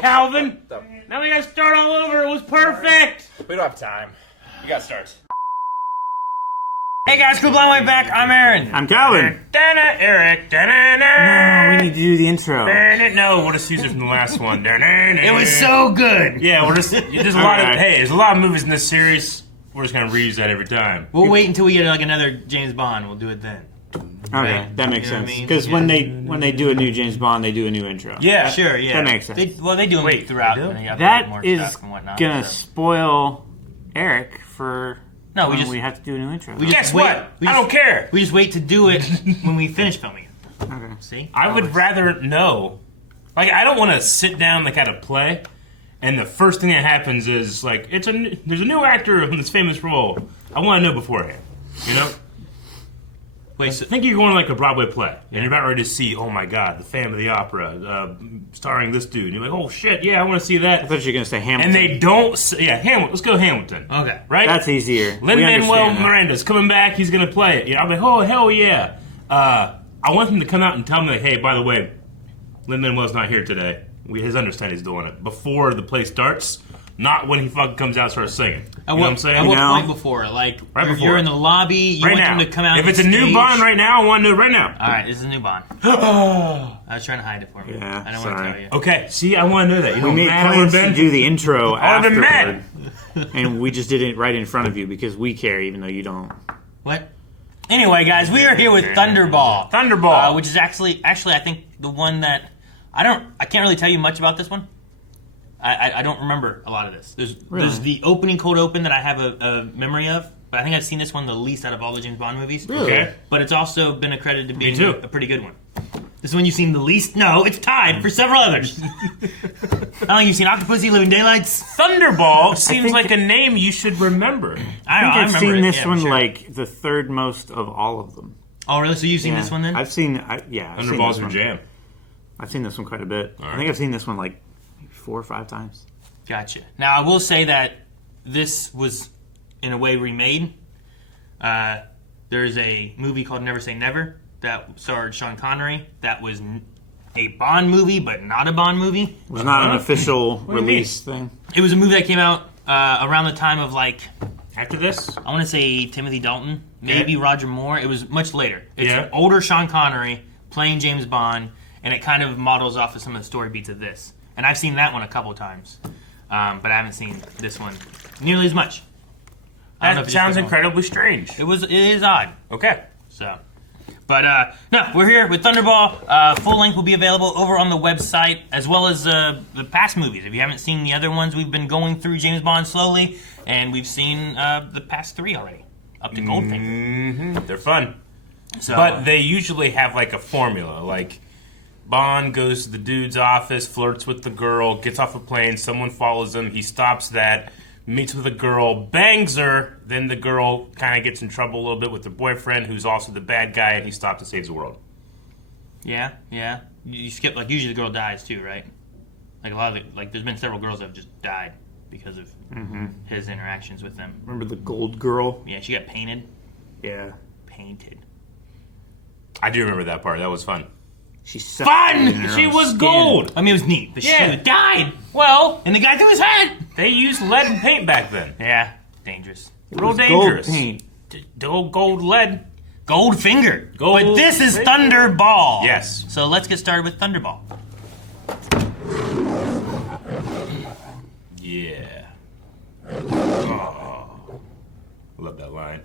Calvin. Now we gotta start all over. It was perfect. We don't have time. We gotta start. Hey guys, cool blind way back. I'm Aaron. I'm Calvin. Eric. No, we need to do the intro. No, we'll just use it from the last one. It was so good. Yeah, we're just there's a lot of there's a lot of movies in this series. We're just gonna reuse that every time. We'll wait until we get like another James Bond. We'll do it then. Okay, that makes sense. Because when they do a new James Bond, they do a new intro. Yeah, sure. Yeah, that makes sense. They do them throughout. That is gonna spoil Eric for. No, we have to do a new intro. Guess what? I don't care. We just wait to do it when we finish filming it. Okay. See? I would rather know. Like, I don't want to sit down like at a play, and the first thing that happens is like there's a new actor in this famous role. I want to know beforehand. You know. Wait, so think you're going to like a Broadway play, and you're about ready to see, oh my God, the Phantom of the Opera, starring this dude. And you're like, oh shit, yeah, I want to see that. I thought you were going to say Hamilton. And they don't say, Hamilton. Let's go Hamilton. Okay. Right? That's easier. Lin-Manuel Miranda's coming back. He's going to play it. I'm like, oh, hell yeah. I want him to come out and tell me, like, hey, by the way, Lin-Manuel's not here today. His understanding is doing it before the play starts. Not when he fucking comes out and starts singing. You know what I'm saying? At what point before? Like, right before. You're in the lobby, you right want now. them to come out If it's on a new stage. Bond right now, I want to know right now. Alright, this is a new Bond. I was trying to hide it for me. Yeah, I don't want to tell you. Okay, see, I want to know that. You We know, made plans to do the intro afterward, and we just did it right in front of you because we care, even though you don't. What? Anyway, guys, we are here with Thunderball. Thunderball. Which is actually, I think the one that... I can't really tell you much about this one. I don't remember a lot of this. There's the opening cold open that I have a memory of, but I think I've seen this one the least out of all the James Bond movies. Really? Okay. But it's also been accredited to being a pretty good one. This is one you've seen the least? No, it's tied for several others. How long you've seen Octopussy, Living Daylights? Thunderball seems like a name you should remember. I think I've seen this one sure. like the third most of all of them. Oh, really? So you've seen this one then? I've seen Thunderball's your jam. I've seen this one quite a bit. Right. I think I've seen this one like 4 or 5 times. Gotcha. Now, I will say that this was, in a way, remade. There's a movie called Never Say Never that starred Sean Connery. That was a Bond movie, but not a Bond movie. It was not an official release thing. It was a movie that came out around the time of, like... After this? I want to say Timothy Dalton, maybe Roger Moore. It was much later. It's Yeah. an older Sean Connery playing James Bond, and it kind of models off of some of the story beats of this. And I've seen that one a couple times. But I haven't seen this one nearly as much. That sounds incredibly strange. It is odd. Okay. So, but no, we're here with Thunderball. Full length will be available over on the website, as well as the past movies. If you haven't seen the other ones, we've been going through James Bond slowly, and we've seen the past 3 already, up to Goldfinger. Mm-hmm. They're fun. So, but they usually have like a formula, like Bond goes to the dude's office, flirts with the girl, gets off a plane, someone follows him, he stops that, meets with a girl, bangs her, then the girl kind of gets in trouble a little bit with her boyfriend, who's also the bad guy, and he stops and saves the world. Yeah. You skip, like, usually the girl dies too, right? Like, a lot of there's been several girls that have just died because of his interactions with them. Remember the gold girl? Yeah, she got painted. Yeah. Painted. I do remember that part. That was fun. She's fun! She was gold! I mean, it was neat, but she died! Well, and the guy threw his head! They used lead and paint back then. Yeah, dangerous. Real dangerous. Gold paint. The old gold lead. Goldfinger. But this is Thunderball. Yes. So let's get started with Thunderball. Yeah. Oh. Love that line.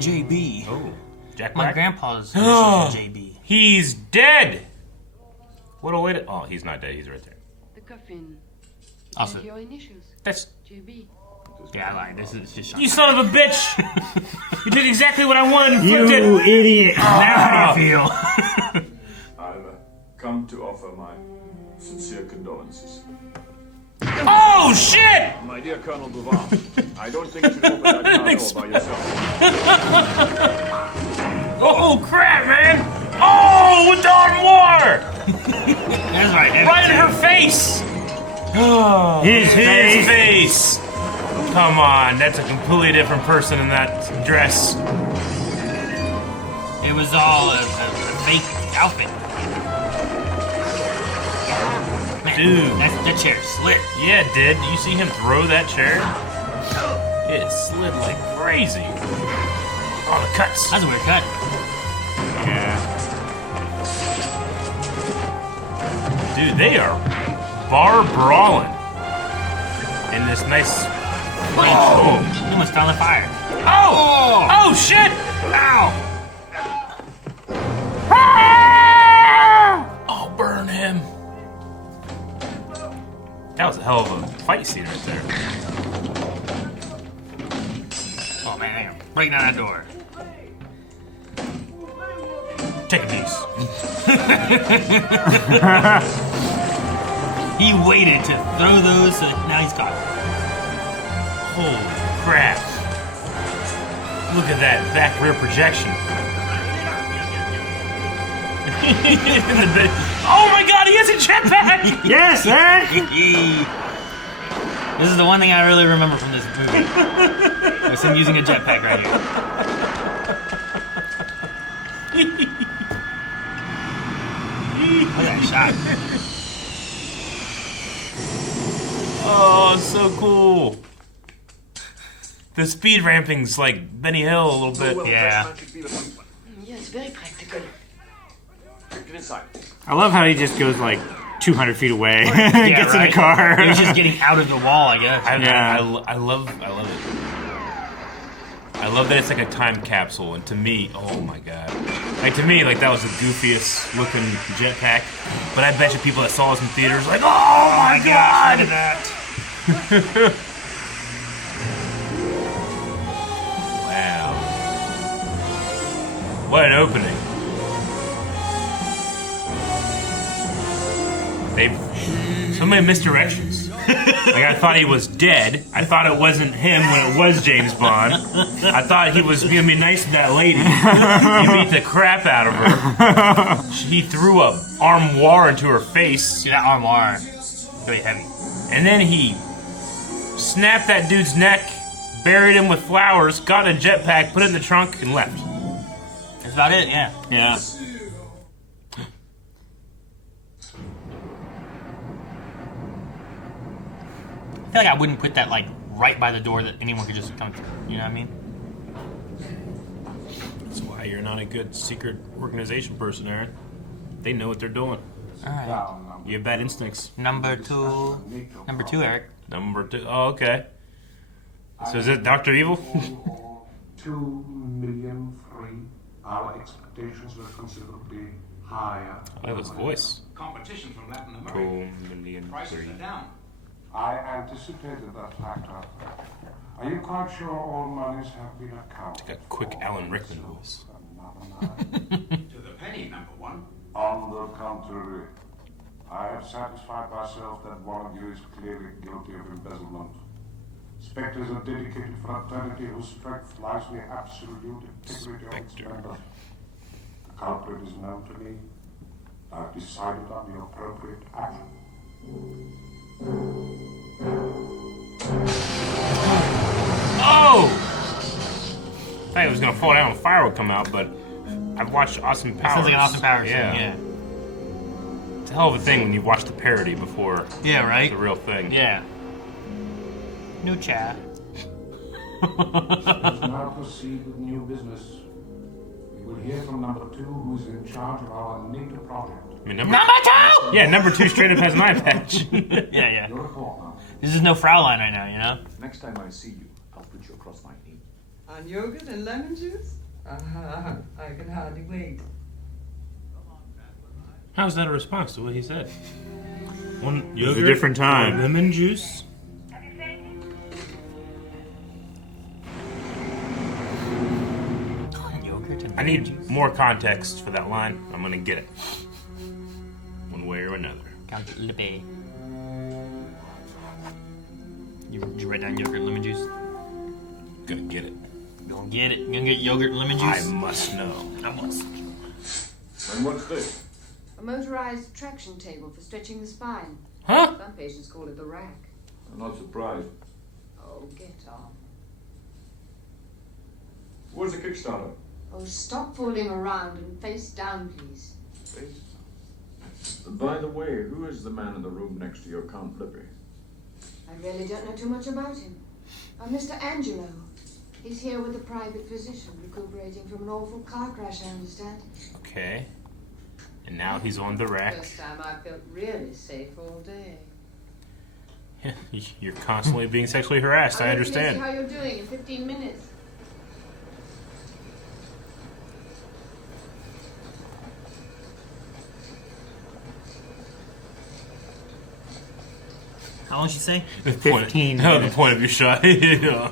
JB. Oh. Jack My Black? grandpa's JB. He's dead! What a way to... Oh, he's not dead. He's right there. The coffin. Also, Your initials. That's... JB. yeah, I lied. This is just Sean. You son of a bitch! You did exactly what I wanted. You idiot! Now how do you feel? I've come to offer my sincere condolences. Oh, shit! My dear Colonel Bouvard, I don't think you should open that car door by yourself. Oh, crap, man! Oh, we're doing more! That's right. Right in her face! His His face! Come on, that's a completely different person in that dress. It was all a fake outfit. Man, Dude. that chair slid. Yeah, it did. You see him throw that chair? It slid like crazy. Oh, the cuts. That's a weird cut. Yeah. Dude, they are bar brawling in this nice. Oh! He almost found the fire. Oh! Oh shit! Ow! Oh, burn him! That was a hell of a fight scene right there. Oh man, breaking down that door. Take a piece. He waited to throw those, so now he's got it. Holy crap! Look at that back rear projection. Oh my god, he has a jetpack! Yes, sir! This is the one thing I really remember from this movie. Was him using a jetpack right here. Look at that shot. Oh, so cool. The speed ramping's like Benny Hill a little bit. Yeah. Yes, very practical. Get inside. I love how he just goes like 200 feet away, Yeah, gets in right? the car. He was just getting out of the wall, I guess. I Yeah. love it. I love that it's like a time capsule, and to me, oh my god. Like to me, like that was the goofiest looking jetpack. But I bet you people that saw this in theaters were like, oh my god! Look at that. Wow. What an opening. They've so many misdirections. Like I thought he was dead. I thought it wasn't him when it was James Bond. I thought he was gonna be nice to that lady. He beat the crap out of her. He threw a armoire into her face. See that armoire? It's really heavy. And then he snapped that dude's neck, buried him with flowers, got in a jetpack, put it in the trunk, and left. That's about it, yeah. Yeah. I feel like I wouldn't put that like right by the door that anyone could just come through. You know what I mean? That's why you're not a good secret organization person, Aaron. They know what they're doing. Alright. You have bad instincts. Number two, Eric. Number 2. Oh, okay. So is it Dr. Evil? 2 million free. Our expectations were considerably higher. I like his voice. Competition from Latin America. 2 million Prices free. are down. I anticipated that factor. Are you quite sure all monies have been accounted? Like a quick Alan Rickman voice. To the penny, number one. On the contrary, I have satisfied myself that one of you is clearly guilty of embezzlement. Spectre is a dedicated fraternity whose strength lies in the absolute integrity of its members. The culprit is known to me. I have decided on the appropriate action. Oh! I thought he was gonna fall down and fire would come out, but I've watched Austin Powers. Sounds like an Austin Powers yeah. thing, yeah. It's a hell of a thing when you watch the parody before Yeah, right? the real thing. Yeah. New chat. Let's now proceed with new business. We will hear from number 2, who is in charge of our NATO project. I mean, number 2! Yeah, number 2 straight up has an eye patch. Yeah. Your report now. This is no Fraulein right now, you know? Next time I see you, I'll put you across my knee. On yogurt and lemon juice? I can hardly wait. How's that a response to what he said? One It was a different time. Lemon juice? Yogurt and I need more context for that line. I'm gonna get it. One way or another. Count Lippe. You write down yogurt and lemon juice? Gonna get it. You gonna get it? You gonna get yogurt and lemon I juice? must know. I must. And what's this? A motorized traction table for stretching the spine. Huh? Some patients call it the rack. I'm not surprised. Oh, get on. Where's the Kickstarter? Oh, stop fooling around and face down, please. By the way, who is the man in the room next to your Count Lippy? I really don't know too much about him. Mr. Angelo. He's here with a private physician, recuperating from an awful car crash, I understand. Okay. And now he's on the rack. First time I felt really safe all day. You're constantly being sexually harassed. I I'll see understand. how you're doing in 15 minutes. How long did she say? 15 No, the minutes. point of your shot. Yeah.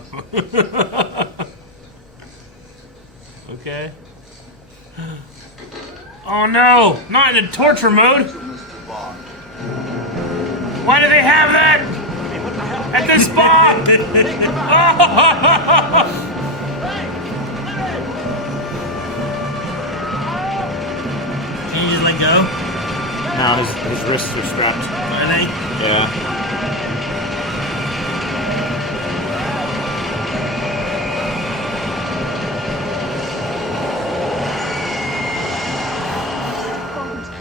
Okay. Oh no! Not in the torture mode! Why do they have that? At this spot! Can you just let go? Now his wrists are strapped. Are they? Yeah.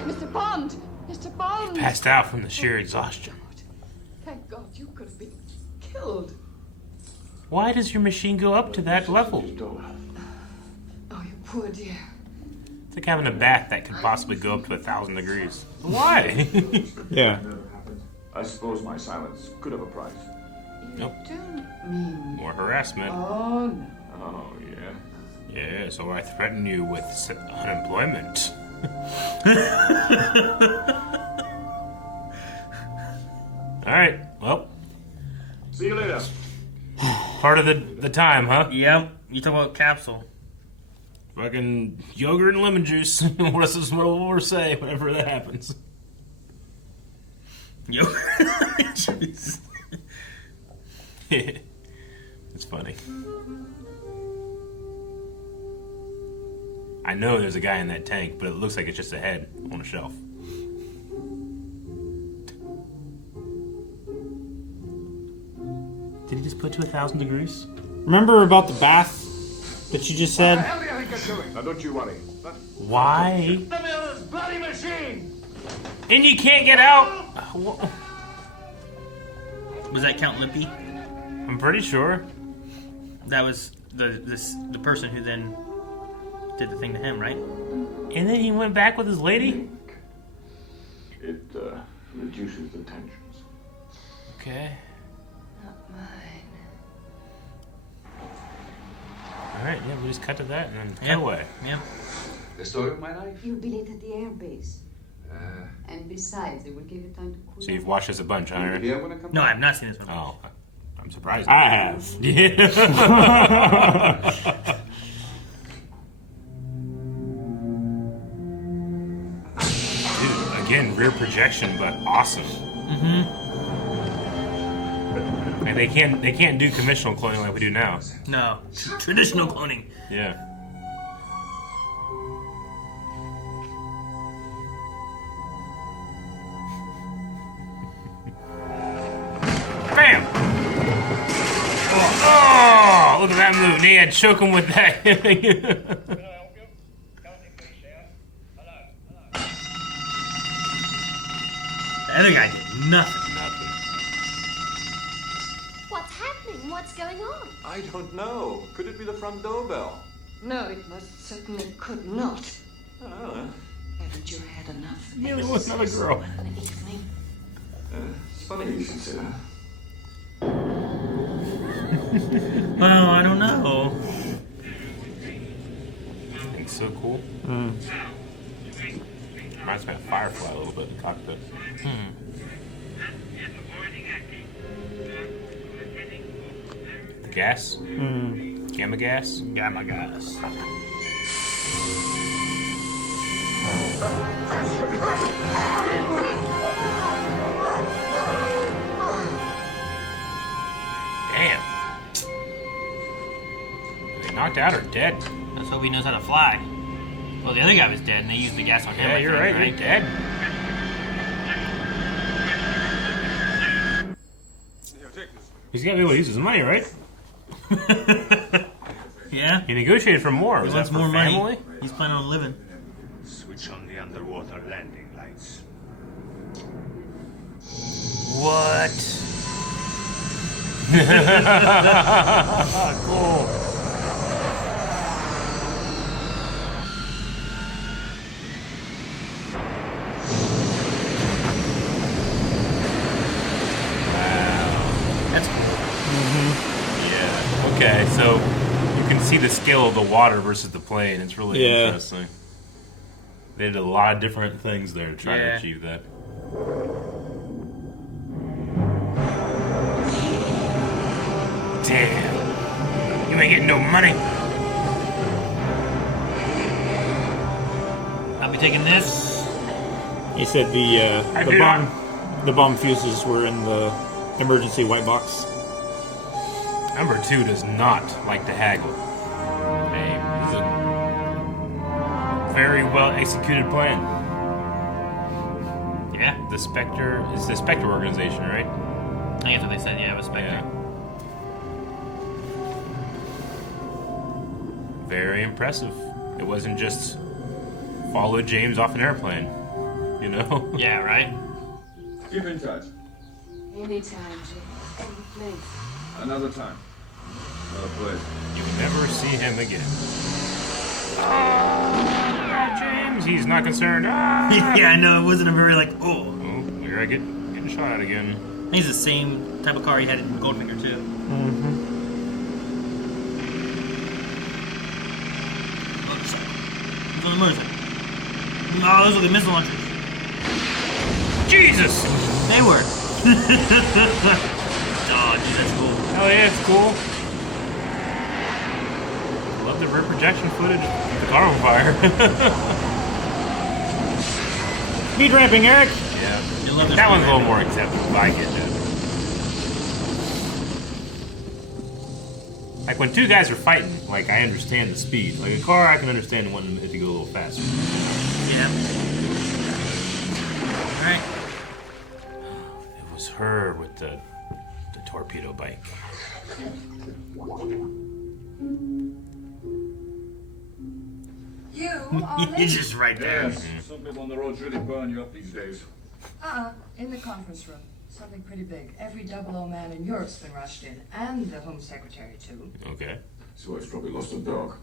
Mr. Bond! Mr. Bond! Passed out from the sheer exhaustion. Thank God you could have been killed. Why does your machine go up to that level? Oh, you poor dear. It's like having a bath that could possibly go up to 1,000 degrees. Why? Yeah. I suppose my silence could have a price. Nope. Don't mean... More harassment. Oh, no. Oh, yeah. Yeah, so I threaten you with unemployment. Alright, well. See you later. Part of the time, huh? Yep. You talk about capsule. Fucking yogurt and lemon juice. What else is what we'll say whenever that happens? Yogurt and juice. It's funny. I know there's a guy in that tank, but it looks like it's just a head on a shelf. Did he just put to 1,000 degrees? Remember about the bath that you just said? How do you think you're doing? Now, don't you worry. Why? Let me out of this bloody machine! And you can't get out? Was that Count Lippy? I'm pretty sure. That was the person who then did the thing to him, right? And then he went back with his lady? It reduces the tensions. Okay. Not mine. Alright, yeah, we just cut to that and then cut Yep. away. Yep. The story of my life. You'll be late at the airbase. And besides, it will give you time to cool So you've down. watched this a bunch, huh? Eric? Here when I come No, I back. have not seen this one. Oh, I'm surprised. I have. Yeah. Dude, again, rear projection, but awesome. And they can't do conventional cloning like we do now. No. Traditional cloning. Yeah. Bam! Oh, look at that move. They had choke him with that. The other guy did nothing. What's happening? What's going on? I don't know. Could it be the front doorbell? No, it most certainly could not. Oh, Haven't you had enough? Yeah, there was another girl. An evening. it's funny you should say that. Well, I don't know. It's so cool. Reminds me of Firefly a little bit in the cockpit. The gas? Gamma gas? Gamma gas. Damn. Are they knocked out or dead? Let's hope he knows how to fly. Well, the other guy was dead, and they used the gas on him. Yeah, you're right. He's dead. He's got to be able to use his money, right? Yeah. He negotiated for more. He Was wants that for more family? money. He's planning on living. Switch on the underwater landing lights. What? Cool. That's cool. Yeah. Okay, so you can see the scale of the water versus the plane. It's really interesting. They did a lot of different things there to try to achieve that. Damn. You ain't getting no money. I'll be taking this. He said the bomb fuses were in the emergency white box. Number 2 does not like to haggle. Hey, this is a very well executed plan. Yeah. The Spectre is the Spectre organization, right? I think that's what they said. Yeah, it was Spectre. Yeah. Very impressive. It wasn't just follow James off an airplane, you know? Yeah, right? Keep in touch. Anytime, Jim. Any place. Another time. Another place. You will never see him again. Ah, James, he's not concerned. Ah! Yeah, I know. It wasn't a very, like, oh. Oh, here I getting shot at again. He's the same type of car he had in Goldfinger, too. Mm-hmm. Motorcycle. He's on the motorcycle. No, those are the missile launchers. Jesus! They were. Oh, dude, that's cool. Oh yeah, it's cool. Love the rear projection footage of the car on fire. Speed ramping, Eric. Yeah. You love That one's a little more acceptable. I get that. Like when two guys are fighting, like I understand the speed. Like a car, I can understand wanting it to go a little faster. Yeah. Alright. It was her with the torpedo bike. You are He's late. just right there. Yes. Some people on the roads really burn you up these days. In the conference room. Something pretty big. Every 00 man in Europe's been rushed in, and the Home Secretary, too. Okay. So it's probably lost a dog.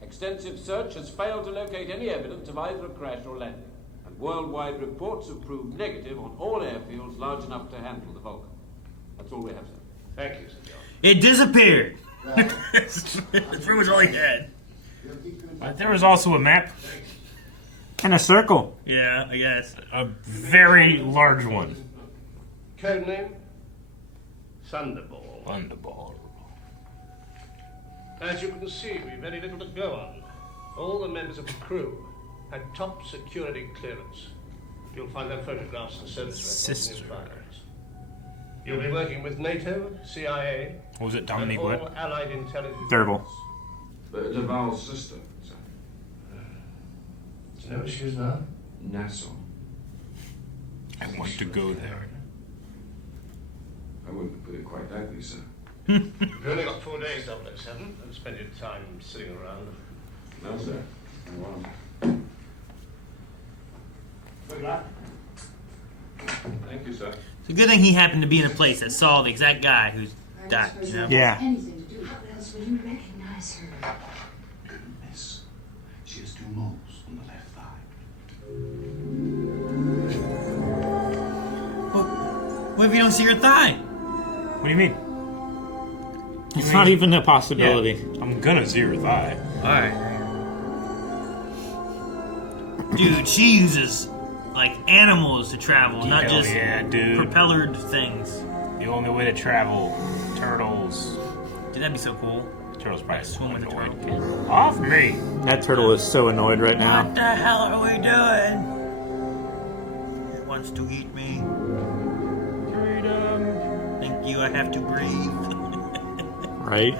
Extensive search has failed to locate any evidence of either a crash or landing, and worldwide reports have proved negative on all airfields large enough to handle the Vulcan. That's all we have, sir. Thank you, Sir John. It disappeared. That's pretty much all he had. But there was also a map. And a circle. Yeah, I guess. A very large one. Codename? Thunderball. Thunderball. As you can see, we've very little to go on. All the members of the crew had top security clearance. You'll find their photographs and service records in your files. You'll be working with NATO, CIA, What was it, and Dominique? all What? allied intelligence. Thunderball. The Duval's sister. Do you know where she is now? Nassau. I want to go there. I wouldn't put it quite lightly, sir. You've only got 4 days, 007. Don't spend your time sitting around. No, sir. I won't. Good luck. Thank you, sir. It's a good thing he happened to be in a place that saw the exact guy who's died. You know? Yeah. Anything to do. How else would you recognize her? Miss, she has 2 moles on the left thigh. What if you don't see her thigh? What do you mean? It's not even a possibility. Yeah, I'm gonna see her thigh. Alright. Dude, she uses like animals to travel, not Hell just yeah, dude. propellered things. The only way to travel. Turtles. Dude, that'd be so cool. Turtles probably Swim with a annoyed. turtle. Get off me! That turtle is so annoyed right now. What the hell are we doing? It wants to eat me. Freedom. Thank you, I have to breathe. Right?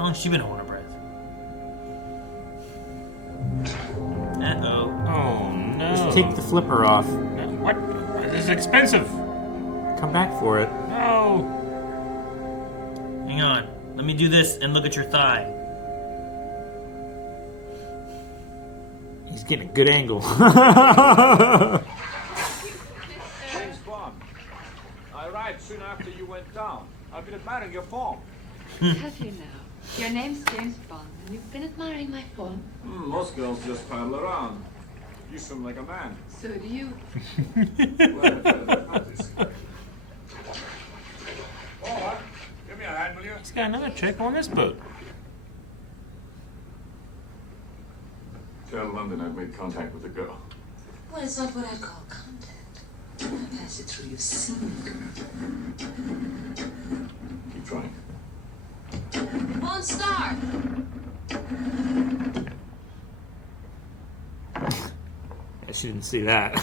How long has she been holding her breath? Uh-oh. Oh, no. Just take the flipper off. What? This is expensive. Come back for it. No. Hang on. Let me do this and look at your thigh. He's getting a good angle. James Bond. I arrived soon after you went down. I've been admiring your form. Have you now? Your name's James Bond, and you've been admiring my form. Most girls just paddle around. You swim like a man. So do you. All right. Give me a hand, will you? He's got another chick on this boat. Tell London I've made contact with the girl. Well, it's not what I'd call contact. I pass it through your scene. Keep trying. On start! She didn't see that.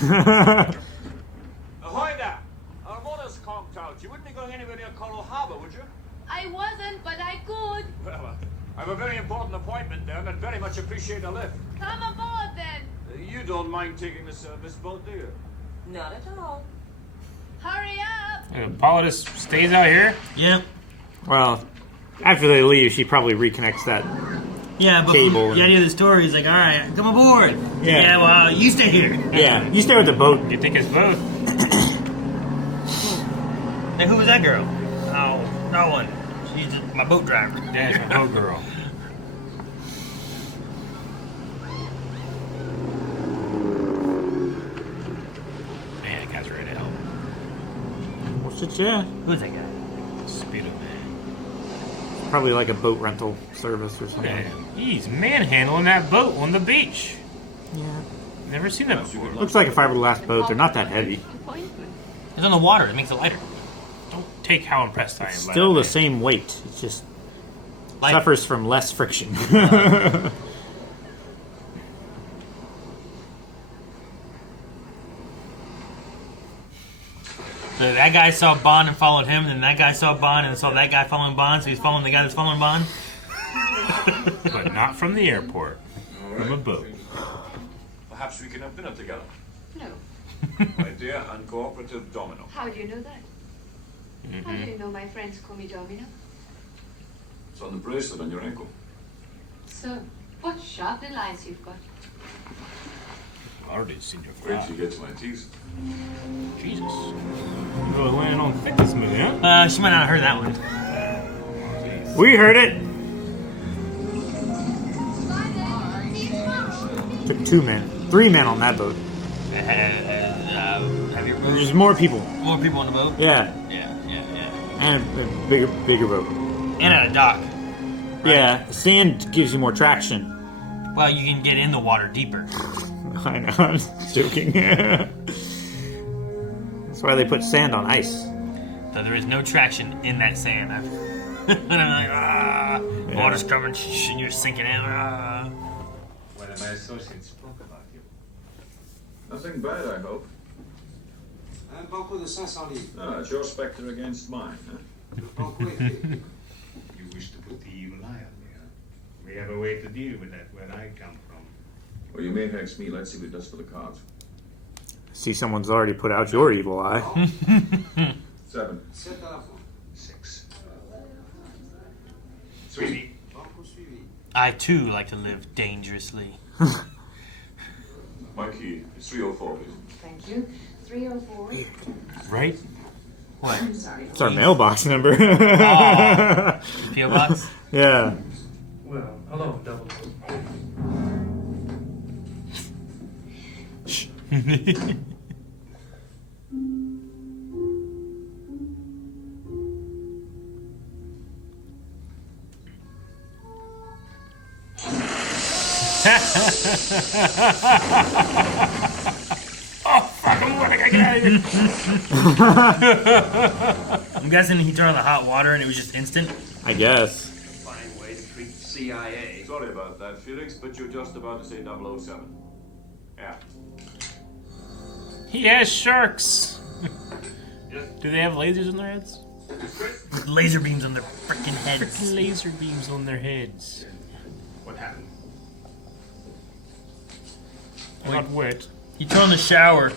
Ahoy there! Our motor's conked out. You wouldn't be going anywhere near Coral Harbour, would you? I wasn't, but I could. Well, I have a very important appointment there and I'd very much appreciate a lift. Come aboard then. You don't mind taking the service boat, do you? Not at all. Hurry up. And Paula just stays out here? Yep. Well, after they leave, she probably reconnects that Yeah, but cable. the idea of the story is like, all right, come aboard. Yeah. Well, you stay here. Yeah, you stay with the boat. You think it's both? Hey, who was that girl? Oh, no one. She's just my boat driver. Dad's my boat girl. Man, that guy's ready to help. What's it, yeah? Who's that guy? Speedo man. Probably like a boat rental service or something. Man, he's manhandling that boat on the beach. Yeah. Never seen that before. Looks like a fiberglass boat. They're not that heavy. It's on the water. It makes it lighter. Don't take how impressed I am. Still the same weight. It just Lighter. suffers from less friction. So that guy saw Bond and followed him, and that guy saw Bond and saw that guy following Bond, so he's following the guy that's following Bond. But not from the airport. From a boat. Perhaps we can have dinner together. No. My dear uncooperative Domino. How do you know that? How do you know my friends call me Domino? It's on the bracelet on your ankle. So, what sharp little eyes you've got. Already seen your Wait fly. till you get to my teeth. Jesus. You really landing on thick this movie, huh? She might not have heard that one. We heard it. Took 2 men. 3 men on that boat. Have your boat? There's more people. More people on the boat? Yeah. Yeah. And a bigger boat. And at a dock. Yeah. Sand gives you more traction. Well, you can get in the water deeper. I know. I'm joking. That's why they put sand on ice. So there is no traction in that sand. And I'm like, water's coming, and you're sinking in. One of my associates spoke about you. Nothing bad, I hope. Un banco de 500 livres. Ah, it's your spectre against mine, huh? Le banco est fait. You wish to put the evil eye on me, huh? We have a way to deal with that where I come from. Well, you may hex me. Let's see what it does for the cards. See, someone's already put out your evil eye. 7. 7 à la fin. 6. Suivi. Banco suivi. I too like to live dangerously. My key is 304, please. Thank you. 304. Right? What? I'm sorry. It's our mailbox number. P.O. Box? Yeah. Well, hello, Double. Oh, fuck, I'm gonna get out of here. I'm guessing he turned on the hot water and it was just instant. I guess. Fine way to treat the CIA. Sorry about that, Felix, but you're just about to say 007. Yeah. He has sharks. Do they have lasers in their heads? With laser beams on their freaking heads. Freaking laser beams on their heads. What happened? I got wet. You turn on the shower.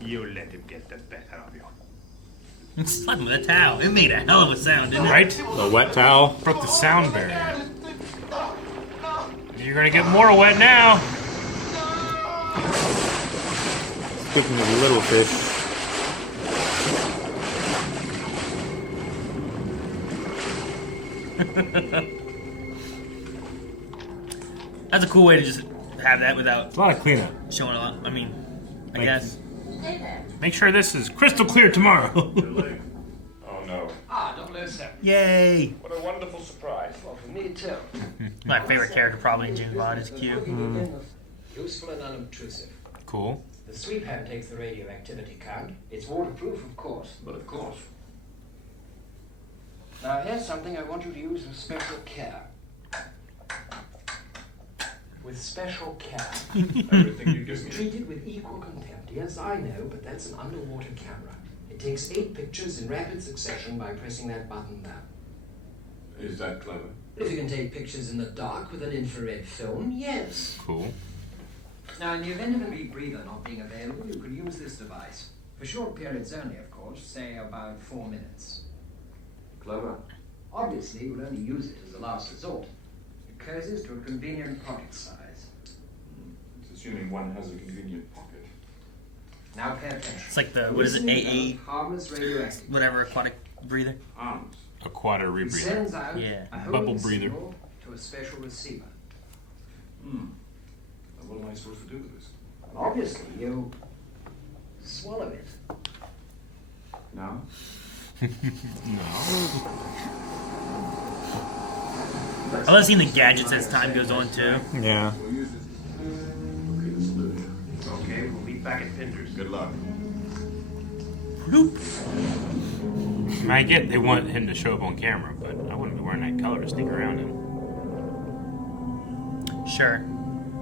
You let him get the better of you. Slap him with a towel. It made a hell of a sound, didn't it? Right? The wet towel. Broke the sound barrier. You're gonna get more wet now. Speaking of little fish. That's a cool way to just have that without It's a lot of cleanup. showing a lot. I mean, I Like- guess. Make sure this is crystal clear tomorrow. Oh no. Ah, 007. Yay! What a wonderful surprise. Well, for me too. My favorite character probably in James Bond is Q. Useful and unobtrusive. Cool. The sweep hand takes the radioactivity count. It's waterproof, of course. But of course. Now here's something I want you to use with special care. With special care. Everything you give me. Treated with equal contempt. Yes, I know, but that's an underwater camera. It takes 8 pictures in rapid succession by pressing that button there. Is that clever? If you can take pictures in the dark with an infrared film, yes. Cool. Now, in the event of a rebreather not being available, you could use this device. For short periods only, of course, say about 4 minutes. Clever. Obviously, you would only use it as a last resort. It closes to a convenient pocket size. It's assuming one has a convenient pocket. Now pay attention. It's like the, what is it, AA? Harmless radioactive. Whatever, aquatic breather. Arms. Aquata It rebreather. sends out Yeah. a Bubble homing breather. signal to a special receiver. And what am I supposed to do with this? Obviously, you swallow it. No? I love seeing the gadgets as time goes on too. Yeah. We'll use this. Okay, this is the... Okay, we'll meet back at Pinder's. Good luck. I get they want him to show up on camera, but I wouldn't be wearing that color to sneak around in. Sure.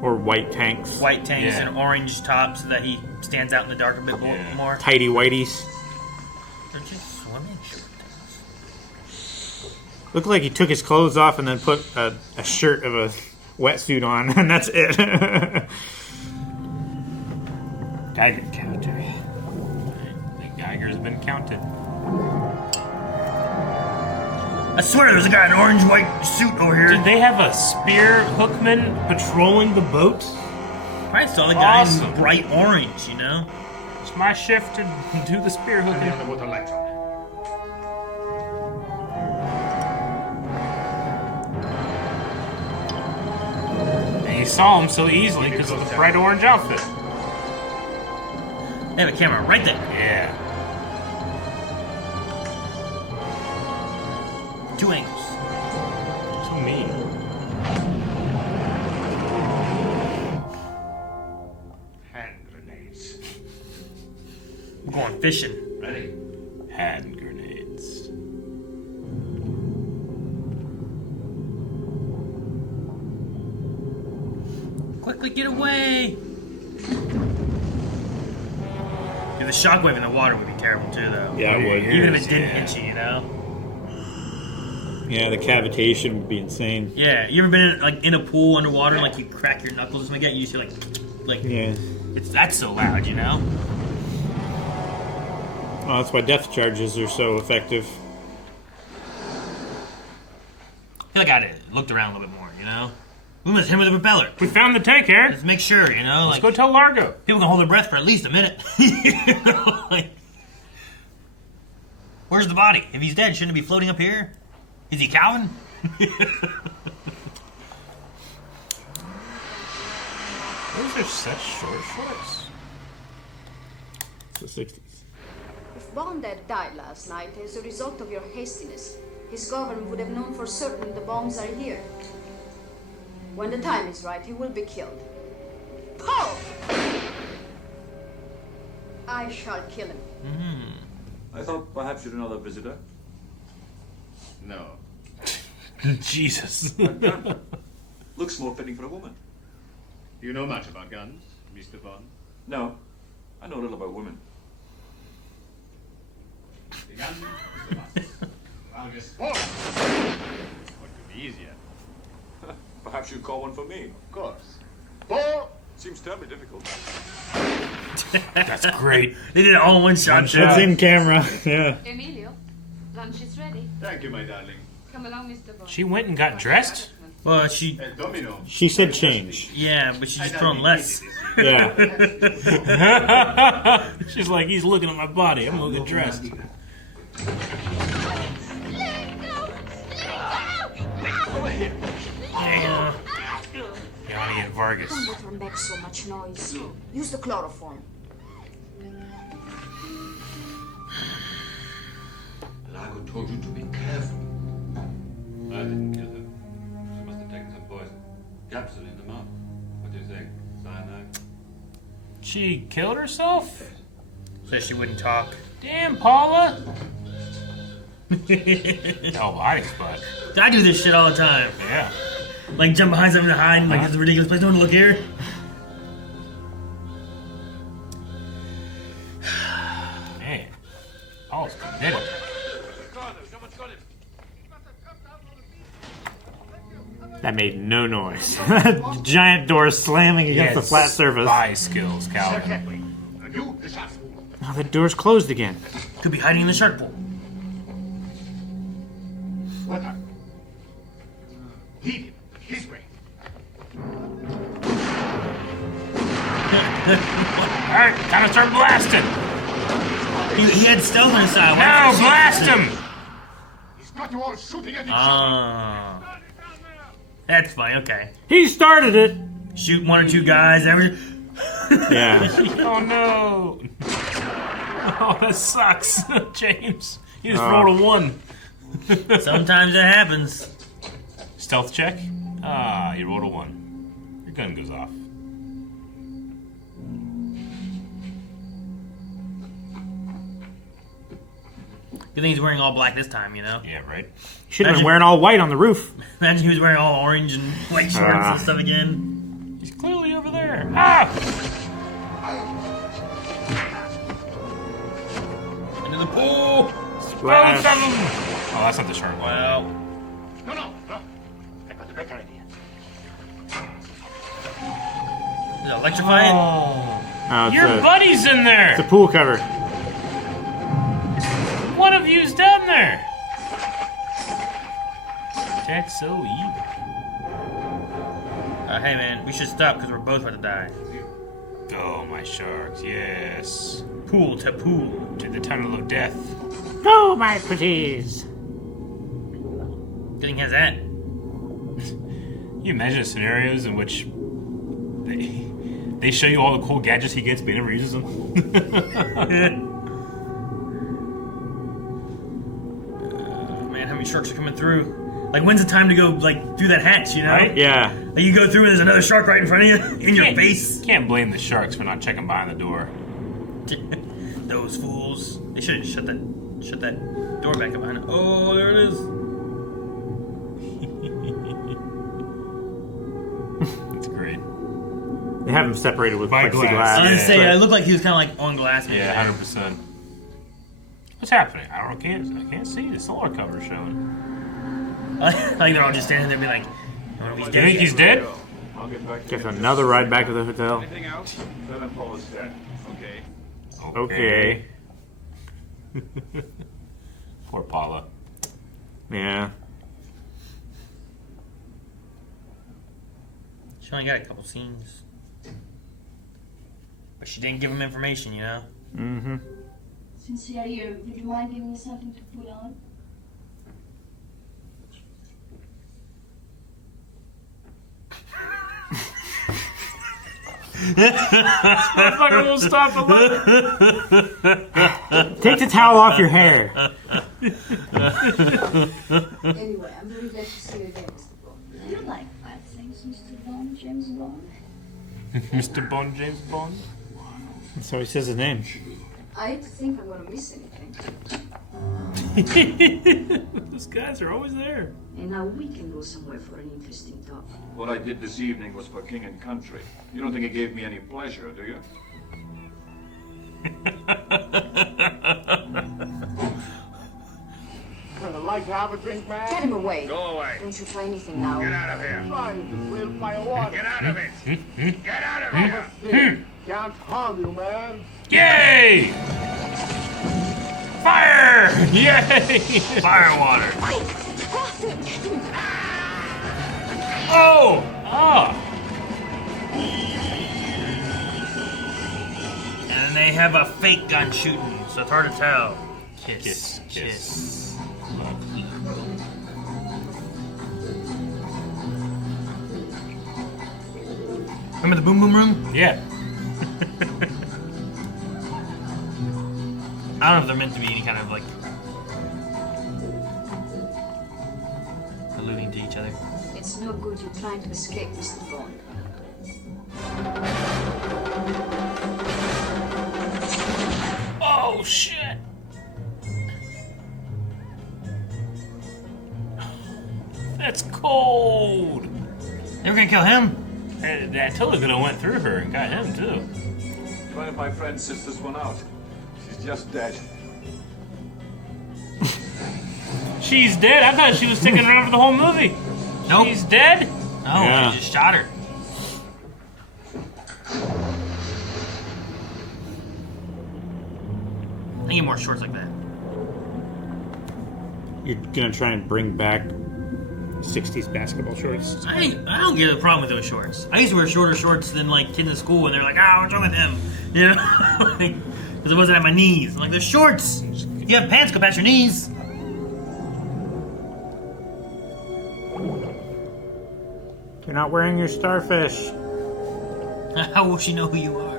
Or white tanks. White tanks Yeah. and orange top so that he stands out in the dark a bit Yeah. more. Tighty whiteys. They're just swimming shorts. Looked like he took his clothes off and then put a shirt of a wetsuit on, and that's it. Geiger counter. The Geiger's been counted. I swear there's a guy in an orange white suit over here. Did they have a spear hookman patrolling the boat? I saw the guy Awesome. in bright orange, you know? It's my shift to do the spear hooking. Underwater lights on. And you saw him so easily because of the bright orange outfit. They have a camera right there. Yeah. 2 angles. So mean. Hand grenades. We're going fishing. Ready? Hand grenades. Quickly get away! Yeah, the shockwave in the water would be terrible too, though. Yeah, it would. Even if it didn't Yeah. hit you, you know? Yeah, the cavitation would be insane. Yeah, you ever been in, like in a pool underwater and like you crack your knuckles or something like that? You just hear like Yeah. that's so loud, you know? Well, that's why depth charges are so effective. I feel like I looked around a little bit more, you know? We must hit with a propeller. We found the tank, Aaron. Let's make sure, you know? Let's Like, go tell Largo. people can hold their breath for at least a minute. You know, like, where's the body? If he's dead, shouldn't it be floating up here? Is he Calvin? Those are such short shorts. It's the 60s. If Bond had died last night as a result of your hastiness, his government would have known for certain the bombs are here. When the time is right, he will be killed. Paul! I shall kill him. I thought perhaps you'd another visitor. No. Jesus. Looks more fitting for a woman. Do you know much about guns, Mr. Bond? No, I know little about women. The gun I'll just... What could be easier? Perhaps you'd call one for me. Of course. Ball! Seems terribly difficult. That's great. They did it all in one shot. That's in camera. Yeah. Emilio, lunch is ready. Thank you, my darling. Come along, Mr. Bond. She went and got dressed? Well, she... Domino. She said change. Yeah, but she's just throwing less. Yeah. She's like, he's looking at my body. I'm gonna get dressed. Damn. Yanni and Vargas. Don't make so much noise. Use the chloroform. Lago told you to be careful. I didn't kill her. She must have taken some poison. Capsule in the mouth. What do you think? Cyanide? She killed herself? Said she wouldn't talk. Damn, Paula. Oh, hiding spot. I do this shit all the time. Yeah. Like jump behind something to hide, like it's a ridiculous place. No one to look here. Man. Paula's committed. That made no noise. Giant door slamming against the flat surface. Spy skills, Calvin. Now the door's closed again. Could be hiding in the shark pool. What? Lead him. His way. Alright, time to start blasting. He had stealth on his side. No, blast him! He's got you all shooting at each other. That's fine, okay. He started it. Shoot one or two guys. Yeah. Oh no. Oh, that sucks, James. You just rolled a 1. Sometimes it happens. Stealth check? Ah, you rolled a 1. Your gun goes off. Good thing he's wearing all black this time, you know? Yeah, right. Should have been wearing all white on the roof. Imagine he was wearing all orange and white shorts and stuff again. He's clearly over there. Ah! Into the pool! Splash. Oh, that's not the shark. Wow. No. I got a better idea. Did it electrify it? Oh, Your buddy's in there! It's a pool cover. One of you's down there! That's so evil. Hey man, we should stop because we're both about to die. Go, my sharks, yes. Pool to pool. To the tunnel of death. Go, my pretties. Good thing he has that. You imagine scenarios in which they show you all the cool gadgets he gets, but he never uses them. Man, how many sharks are coming through? Like, when's the time to go, like, through that hatch, you know? Right? Yeah. Like, you go through and there's another shark right in front of you, in your face. Can't blame the sharks for not checking behind the door. Those fools. They should have shut that door back up behind it. Oh, there it is. That's great. They have him separated with By plexiglass. glass. I was gonna say, But it looked like he was kind of like on glass. Maybe. Yeah, 100%. What's happening? I can't see. The solar cover's showing. Like they're all just standing there being like, oh, he's You dead. think he's dead? I'll get back to Guess you. another ride back to the hotel. Anything else? Then Paul is dead. Okay. Okay. Poor Paula. Yeah. She only got a couple scenes. But she didn't give him information, you know? Mm-hmm. Since you're here, would you mind giving me something to put on? Motherfucker won't stop for Take the towel off your hair. Anyway, I'm very glad to see you again, Mr. Bond. You like bad things, Mr. Bond, James Bond? Mr. Bond, James Bond. That's how he says his name. I hate to think I'm gonna miss anything. Those guys are always there. And now we can go somewhere for an interesting talk. What I did this evening was for king and country. You don't think it gave me any pleasure, do you? Like to have a drink, man? Get him away. Go away. Don't you try anything now. Get out of here. We'll fire water. Get out of it. Get out of here. Can't harm you, man. Yay! Fire! Yay! Fire water. Oh! Oh! And they have a fake gun shooting, so it's hard to tell. Kiss. Remember the boom boom room? Yeah. I don't know if they're meant to be any kind of like alluding to each other. It's no good you trying to escape, Mr. Bond. Oh shit! That's cold. They were gonna kill him. That totally could have went through her and got him too. One of my friends sits this one out. She's just dead. She's dead? I thought she was sticking around for the whole movie. Nope. She's dead? No, Yeah. he just shot her. I need more shorts like that. You're gonna try and bring back 60s basketball shorts. I don't get a problem with those shorts. I used to wear shorter shorts than like kids in school, and they're like, what's wrong with him? You know, because it wasn't at my knees. I'm like, they're shorts. If you have pants, go past your knees. You're not wearing your starfish. How will she know who you are?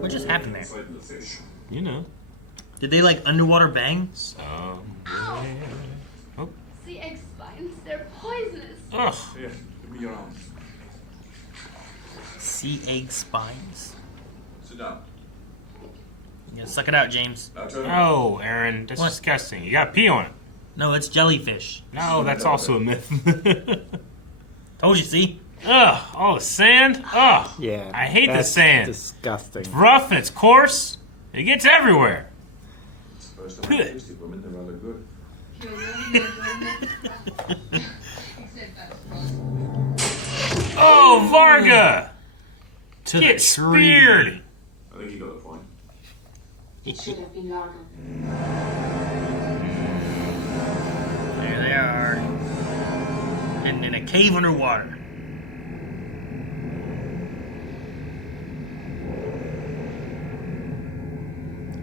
What just happened there? You know. Did they like underwater bang? Oh. Sea egg spines, they're poisonous. Ugh. Here, give me your arm. Sea egg spines. Sit down. You gotta suck it out, James. Oh, Aaron, that's What? disgusting. You got pee on it. No, it's jellyfish. No, that's also a myth. Told you, see? Ugh, all the sand. Ugh. Yeah. I hate the that's sand. Disgusting. It's rough and it's coarse. It gets everywhere. First time I tasted women, they're rather good. Oh, Varga! To Get the speared! I think you got the point. It should have been longer. There they are. And in a cave underwater.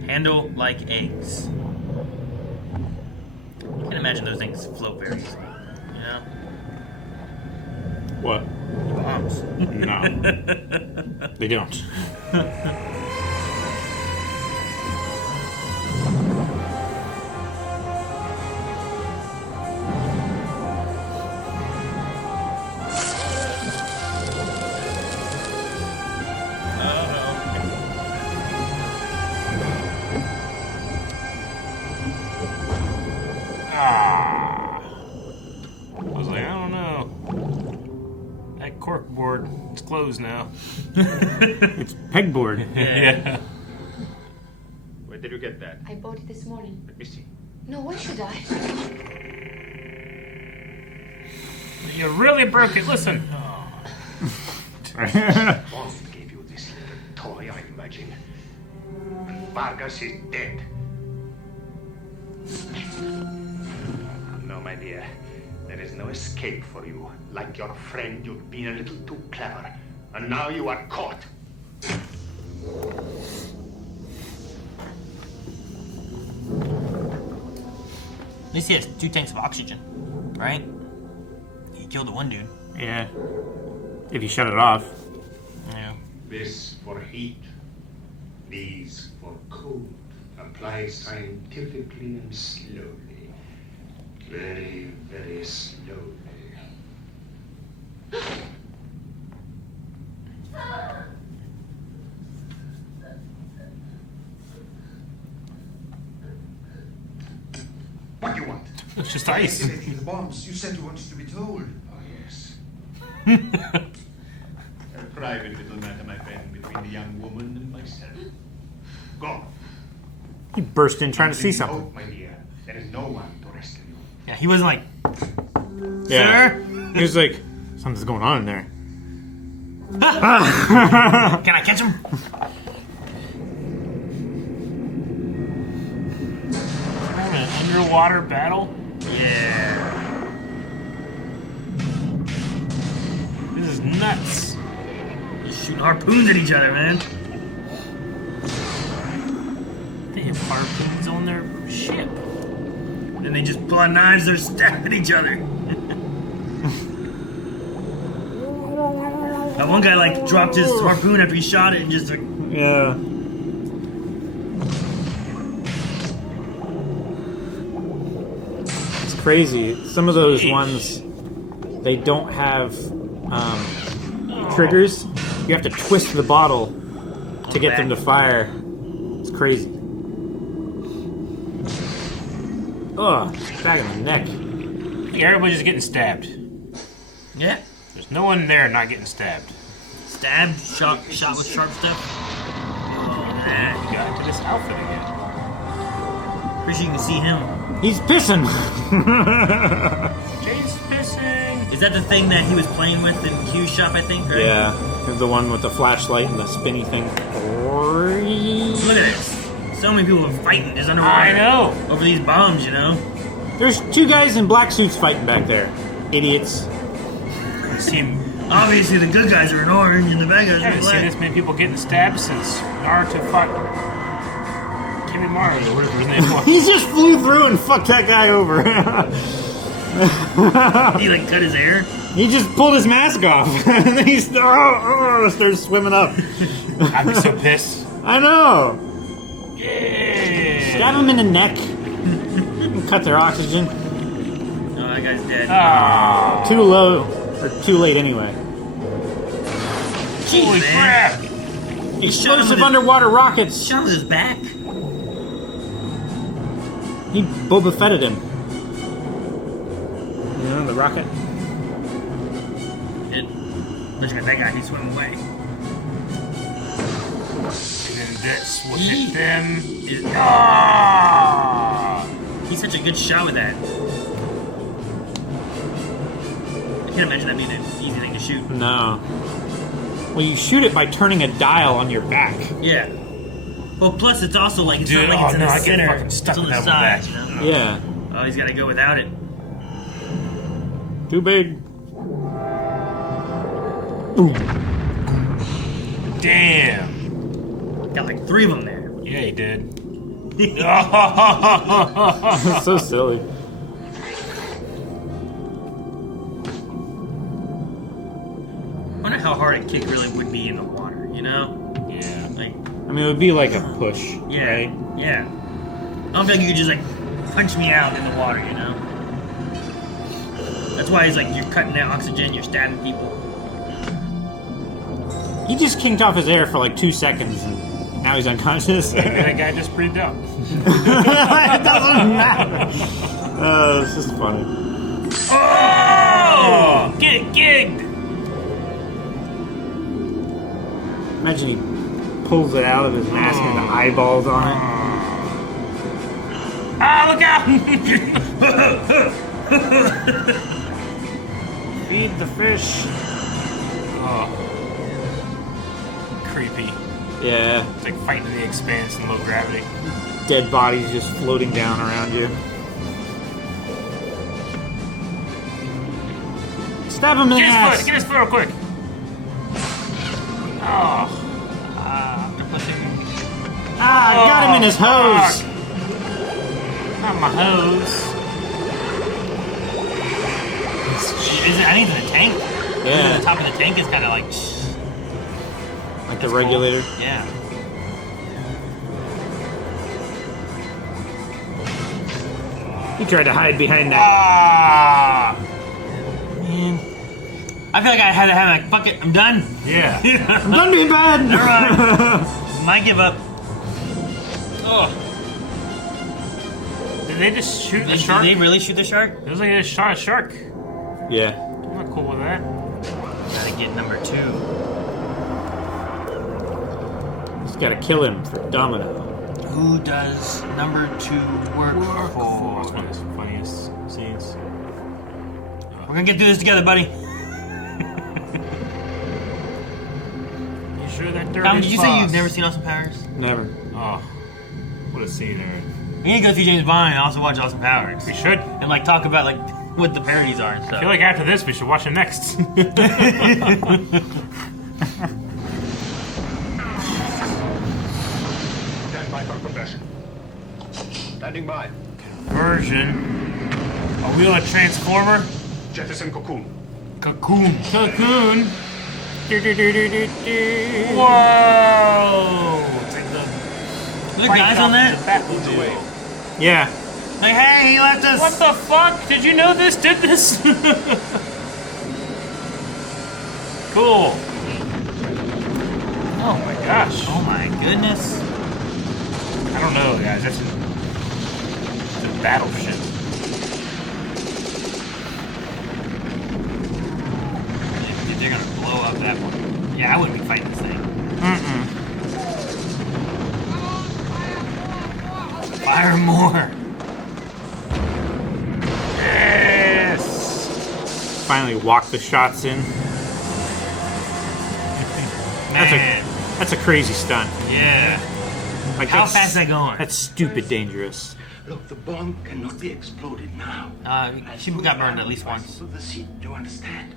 Handle like eggs. You can imagine those things float very easily. You know? What? Bombs. No. They don't. I was like, I don't know. That cork board, it's closed now. It's pegboard. Yeah. Where did you get that? I bought it this morning. Let me see. No, why should I? You really broke it. Listen. Bond gave you this little toy, I imagine. And Vargas is dead. No, my dear. There is no escape for you. Like your friend, you've been a little too clever. And now you are caught. At least he has 2 tanks of oxygen, right? He killed the one dude. Yeah. If you shut it off. Yeah. This for heat. These for cold. Apply scientifically and slowly. Very, very slowly. What do you want? It's just ice. Activating the bombs. You said you wanted to be told. Oh, yes. A private little matter, my friend, between the young woman and myself. Go. He burst in trying to see something. Hope, my dear. There is no one to rescue you. Yeah, he wasn't like, Yeah. sir? He was like, something's going on in there. Can I catch him? An underwater battle? Yeah. This is nuts. Just shooting harpoons at each other, man. They have harpoons on their ship. Then they just pull out knives, they're stabbing each other. That one guy like dropped his harpoon after he shot it and just like Yeah. It's crazy. Some of those ones, they don't have triggers. You have to twist the bottle to get them to fire. It's crazy. Ugh, back in the neck. Everybody's just getting stabbed. yeah, There's no one there not getting stabbed. stabbed, shot with sharp stuff. You got into this outfit again. Pretty sure you can see him. He's pissing. Jay's pissing. Is that the thing that he was playing with in Q's shop? I think. Right? Yeah, the one with the flashlight and the spinny thing. Look at this. So many people are fighting just underwater. I know. Over these bombs, you know. There's two guys in black suits fighting back there. Idiots. Seem. Obviously, the good guys are in orange and the bad guys I are in haven't seen black. this many people getting stabbed since Naruto fought Kimimaro, or whatever his name was. He just flew through and fucked that guy over. He like cut his hair. He just pulled his mask off. And then he started swimming up. I'd be so pissed. I know. Yeah. Stab him in the neck. And cut their oxygen. No, that guy's dead. Oh. Too low. Or too late anyway. Jeez, Holy man. crap! Explosive underwater rockets. Shot with his back. He Boba Fetted him. You know, the rocket. Look at that guy, he's swimming away. And then this will hit them. He's such a good shot with that. I can't imagine that being an easy thing to shoot. No. Well, you shoot it by turning a dial on your back. Yeah. Well, plus it's also like it's Dude, not like it's in the I get center. fucking stuck It's on with the that one sides, back. you know. Yeah. Oh, he's got to go without it. Too big. Damn. Got like 3 of them there. Yeah, he did. That's so silly. I wonder how hard a kick really would be in the water, you know? Yeah. Like, I mean, it would be like a push, yeah. right? Yeah. I don't feel like you could just like punch me out in the water, you know? That's why he's like, you're cutting out oxygen, you're stabbing people. He just kinked off his air for like 2 seconds, and now he's unconscious. That guy just breathed out. It doesn't matter. It's just funny. Oh! Get gigged! Imagine he pulls it out of his mask and the eyeballs on it. Ah, look out! Feed the fish. Oh. Creepy. Yeah. It's like fighting in the expanse in low gravity. Dead bodies just floating down around you. Stab him in the ass. Get his foot real quick. Oh. Got him in his hose. Fuck. Not my hose. Is it, I think it's in the tank. Yeah. The top of the tank is kind of like the regulator. Cool. Yeah. He tried to hide behind that. Man. I feel like I had to have like, fuck it, I'm done. Yeah. I'm done being bad. Alright. Might give up. Oh. Did they just shoot the shark? Did they really shoot the shark? It was like they just shot a shark. Yeah. I'm not cool with that. Gotta get number 2. Just gotta kill him for Domino. Ooh, Who does number 2 work for? That's one of his funniest scenes. We're gonna get through this together, buddy. You sure that dirty Tom, did you say boss? you've never seen Austin Powers? Never. Oh, what a scene there. We need to go through James Bond and also watch Austin Powers. We should. And like talk about like what the parodies are and stuff. I feel like after this we should watch it next. Stand by for conversion. Standing by. Version. Are we on a transformer? Jettison Cocoon. Cocoon. Cocoon. Whoa! It's like the Are there guys on that? Yeah. Like, hey, he left us. What the fuck? Did you know this? Did this? Cool. Oh my gosh. Oh my goodness. I don't know, guys. That's a battleship. They're gonna blow up that one. Yeah, I wouldn't be fighting this thing. Fire more. Yes. Finally walk the shots in. That's a crazy stunt. Yeah. Like How fast is that going? That's stupid dangerous. Look, the bomb cannot be exploded now. She got burned at least once. To the seat, do you understand?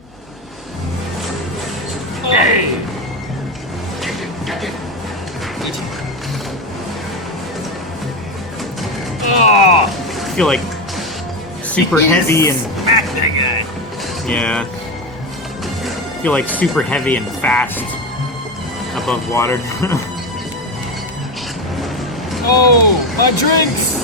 Hey! Get it. Oh! I feel like super heavy and Smack that guy. yeah. I feel like super heavy and fast above water. Oh, my drinks!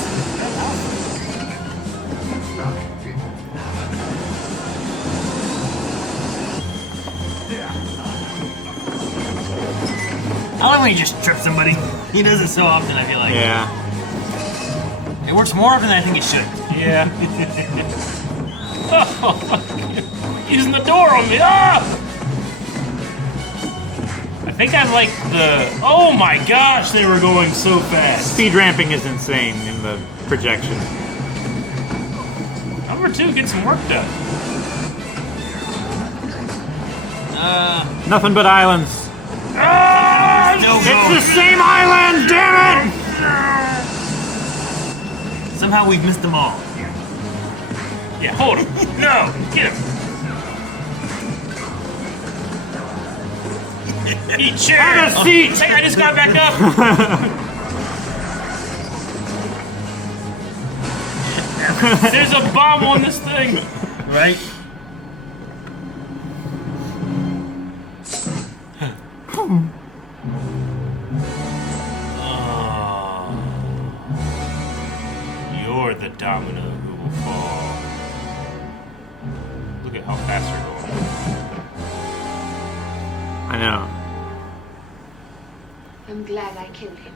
I like when he just trips somebody. He does it so often, I feel like. Yeah. It works more often than I think it should. Yeah. Oh, using the door on me. Ah! I think I like the... Oh my gosh, they were going so fast. Speed ramping is insane in the projection. Number 2, get some work done. Nothing but islands. Ah! It's the same island, damn it! Somehow we've missed them all. Yeah, hold him. No, get him. Eat chair. Have a seat. Hey, I just got back up. There's a bomb on this thing. Right? You're the domino who will fall. Look at how fast they're going. I know. I'm glad I killed him.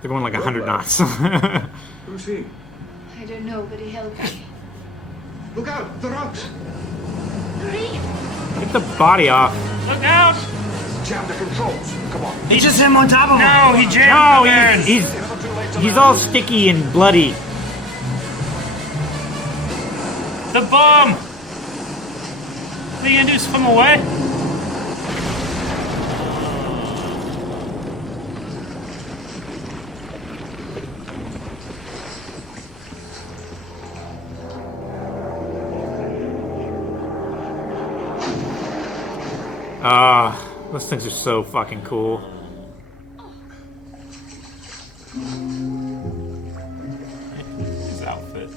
They're going like 100 knots. Who's he? I don't know, but he helped me. Look out! The rocks! Hurry! Get the body off. Look out! Jam the controls. Come on. It's just him on top of him. No, he jammed the He's all sticky and bloody. The bomb! What are you gonna do, swim away? Those things are so fucking cool. His outfit.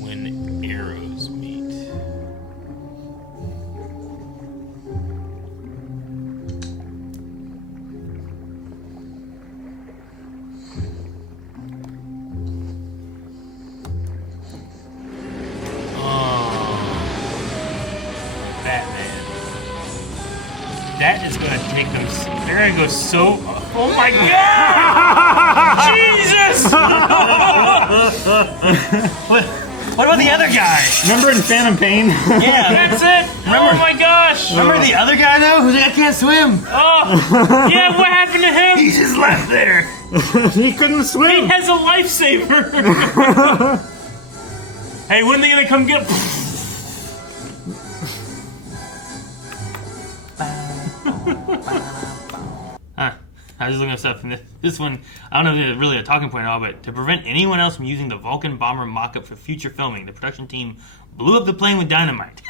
When arrows meet. That is gonna take them. They're gonna go so. Oh my god! Jesus! What about the other guy? Remember in Phantom Pain? Yeah. That's it. Oh my gosh. Remember the other guy though? Who's like, I can't swim. Oh. Yeah, what happened to him? He just left there. He couldn't swim. He has a lifesaver. Hey, when are they gonna come get? I was just looking at stuff, and this one, I don't know if it's really a talking point at all, but to prevent anyone else from using the Vulcan bomber mock-up for future filming, the production team blew up the plane with dynamite.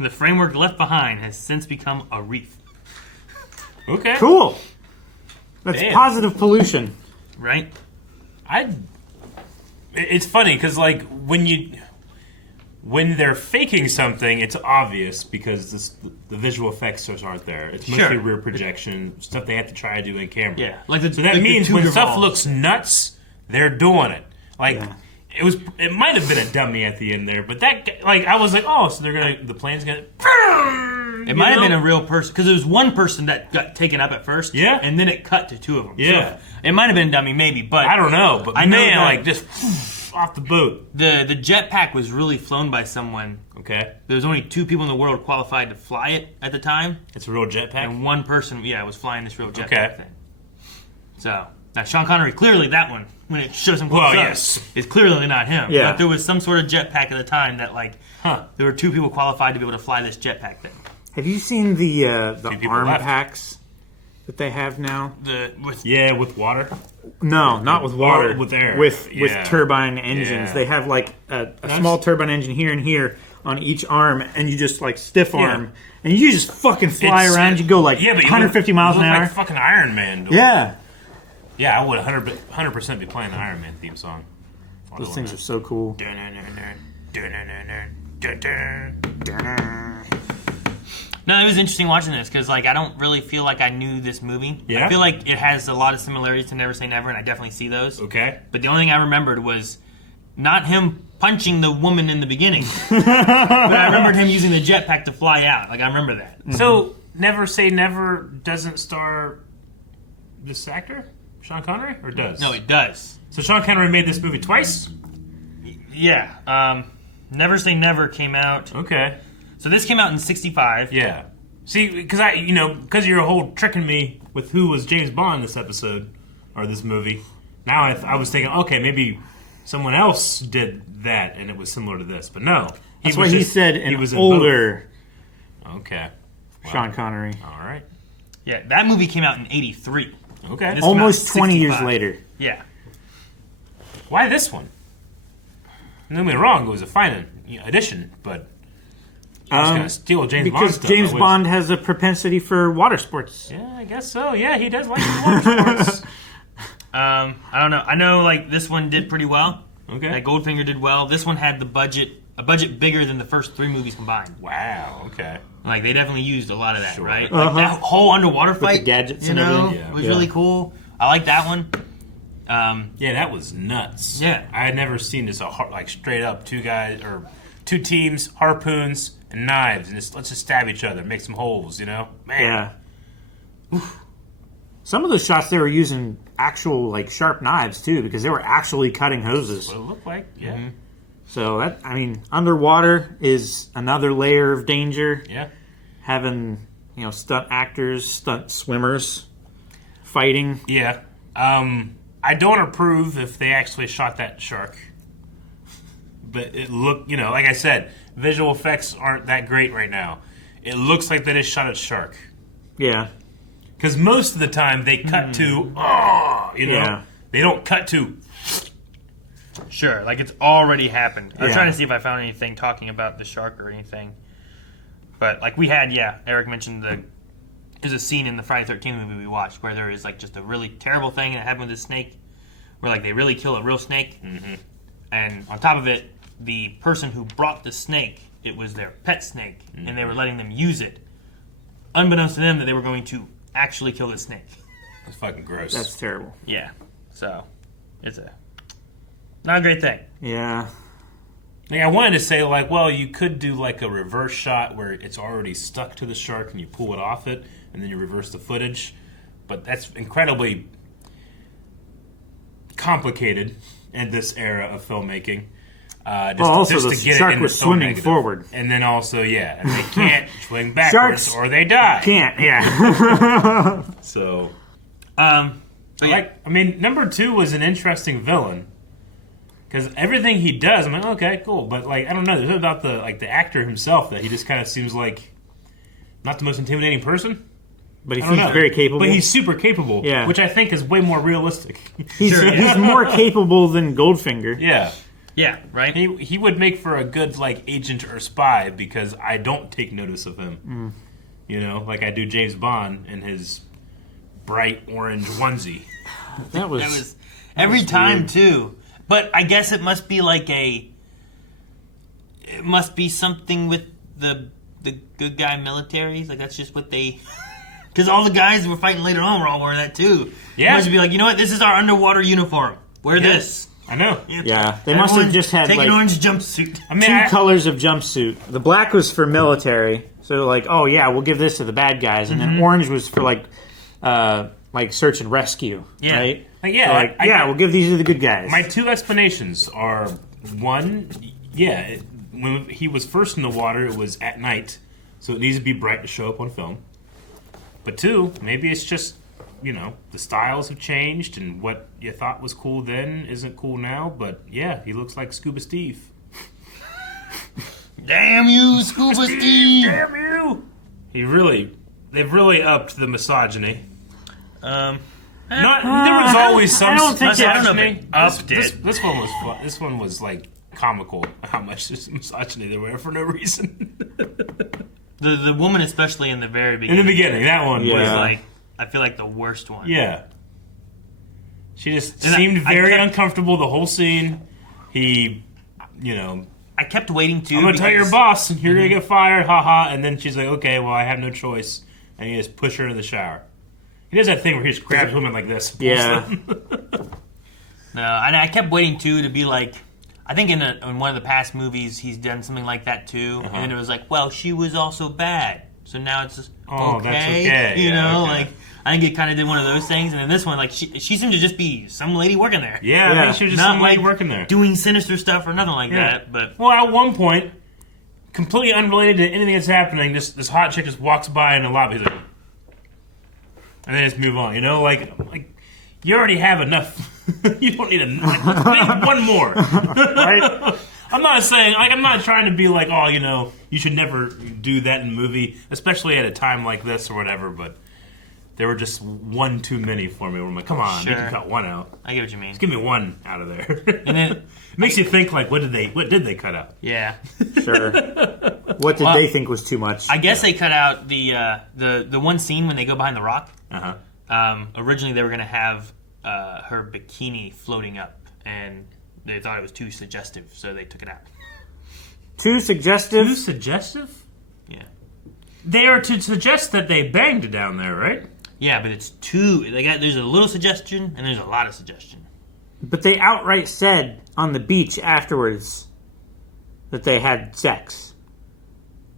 The framework left behind has since become a reef. Okay. Cool. That's Damn. positive pollution. Right? It's funny, because, like, when they're faking something, it's obvious because the visual effects just aren't there. It's mostly rear projection, stuff they have to try to do in camera. Yeah. So that means when stuff looks nuts, they're doing it. Like, it might have been a dummy at the end there, but that, like, I was like, oh, so the plane's gonna... It might have been a real person, because there was one person that got taken up at first, and then it cut to two of them. Yeah. So it might have been a dummy, maybe, but... I don't know, but I know man, that like, just off the boat. The jetpack was really flown by someone. Okay. There was only 2 people in the world qualified to fly it at the time. It's a real jetpack? And one person, was flying this real jetpack thing. So, now Sean Connery, clearly that one, when it shows him close up, is clearly not him. Yeah. But there was some sort of jetpack at the time that, like, there were 2 people qualified to be able to fly this jetpack thing. Have you seen the arm packs that they have now? With water? No, not with water. With air. With turbine engines. Yeah. They have like a small turbine engine here and here on each arm, and you just like stiff arm, and you just fucking fly around. You go like 150 miles an hour. Like fucking Iron Man. Yeah. Yeah, I would 100% be playing the Iron Man theme song. Those things are so cool. No, it was interesting watching this because, like, I don't really feel like I knew this movie. Yeah? I feel like it has a lot of similarities to Never Say Never, and I definitely see those. Okay. But the only thing I remembered was not him punching the woman in the beginning, but I remembered him using the jetpack to fly out. Like, I remember that. So, Never Say Never doesn't star this actor, Sean Connery, or does? No, it does. So Sean Connery made this movie twice? Yeah. Never Say Never came out. Okay. So this came out in 65. Yeah. See, because because you're whole tricking me with who was James Bond this episode, or this movie. Now I was thinking, okay, maybe someone else did that and it was similar to this. But no. That's what he said he was older. Okay. Wow. Sean Connery. All right. Yeah, that movie came out in 83. Okay. Almost 20 years later. Yeah. Why this one? Don't get me wrong, it was a fine addition, but I was going to steal James Bond stuff. Because James Bond has a propensity for water sports. Yeah, I guess so. Yeah, he does like water sports. I don't know. I know, like, this one did pretty well. Okay. Like, Goldfinger did well. This one had a budget bigger than the first 3 movies combined. Wow, okay. Like, they definitely used a lot of that, right? Uh-huh. Like, that whole underwater fight, with the gadgets and everything. was really cool. I like that one. Yeah, that was nuts. Yeah. I had never seen this, like, straight up 2 guys, or 2 teams, harpoons, and knives, and let's just stab each other, make some holes, Man. Yeah. Oof. Some of those shots they were using actual, like, sharp knives, too, because they were actually cutting hoses. That's what it looked like, yeah. Mm-hmm. So, that, underwater is another layer of danger. Yeah. Having, stunt actors, stunt swimmers fighting. Yeah. I don't approve if they actually shot that shark. But it looked, like I said, visual effects aren't that great right now. It looks like they just shot a shark. Yeah. Because most of the time they cut to, Yeah. They don't cut to. Sure, like it's already happened. I was Yeah. trying to see if I found anything talking about the shark or anything. But, like, we had, Eric mentioned there's a scene in the Friday 13th movie we watched where there is, like, just a really terrible thing that happened with a snake where, like, they really kill a real snake. Mm-hmm. And on top of it, the person who brought the snake, it was their pet snake, and they were letting them use it, unbeknownst to them that they were going to actually kill the snake. That's fucking gross. That's terrible. Yeah. So, it's not a great thing. Yeah. Like, I wanted to say, like, well, you could do, like, a reverse shot where it's already stuck to the shark and you pull it off it, and then you reverse the footage. But that's incredibly complicated in this era of filmmaking. Also, the shark was swimming forward. And then also, and they can't swing backwards or they die. Can't, yeah. So, number 2 was an interesting villain. Because everything he does, I'm like, okay, cool. But, I don't know. There's something about the actor himself that he just kind of seems like not the most intimidating person. But he seems very capable. But he's super capable, which I think is way more realistic. He's more capable than Goldfinger. Yeah. Yeah, right? He would make for a good, agent or spy because I don't take notice of him. You know, like I do James Bond in his bright orange onesie. That was every time, weird. Too. But I guess it must be it must be something with the good guy militaries. That's just what they... Because all the guys who were fighting later on were all wearing that, too. Yeah. It must be you know what? This is our underwater uniform. Wear this. I know. Yeah, they must have just had take an orange jumpsuit. Two colors of jumpsuit. The black was for military, so we'll give this to the bad guys, and then orange was for search and rescue, right? We'll give these to the good guys. My 2 explanations are: one, when he was first in the water, it was at night, so it needs to be bright to show up on film. But 2, maybe it's just. The styles have changed, and what you thought was cool then isn't cool now. But he looks like Scuba Steve. Damn you, Scuba Steve! Damn you! They've really upped the misogyny. There was always some. I don't think they upped it. This one was fun. This one was comical. How much misogyny there were for no reason. The woman, especially in the very beginning. In the beginning, that one was I feel like the worst one. Yeah. She just seemed very uncomfortable the whole scene. He, I kept waiting to... I'm going to tell your boss, and you're going to get fired, haha. And then she's like, okay, well, I have no choice. And he just push her in the shower. He does that thing where he just grabs women like this. Yeah. No, and I kept waiting, too, to be like... I think in one of the past movies, he's done something like that, too. And then it was she was also bad. So now it's just okay. That's okay. Okay. I think it kind of did one of those things, and then this one, she seemed to just be some lady working there. Yeah, I think she was just some lady working there. Doing sinister stuff or nothing like that. But at one point, completely unrelated to anything that's happening, this hot chick just walks by in the lobby, and then just move on. You already have enough. You don't need one more. Right? I'm not saying, I'm not trying to be you should never do that in a movie, especially at a time like this or whatever, but there were just one too many for me where I'm like, come on, you can cut one out. I get what you mean. Just give me one out of there. And then it makes you think, what did they cut out? Yeah. Sure. What did they think was too much? I guess they cut out the one scene when they go behind the rock. Originally they were going to have her bikini floating up, and they thought it was too suggestive, so they took it out. Too suggestive? Too suggestive? Yeah. They are to suggest that they banged down there, right? Yeah, but it's too... there's a little suggestion, and there's a lot of suggestion. But they outright said on the beach afterwards that they had sex.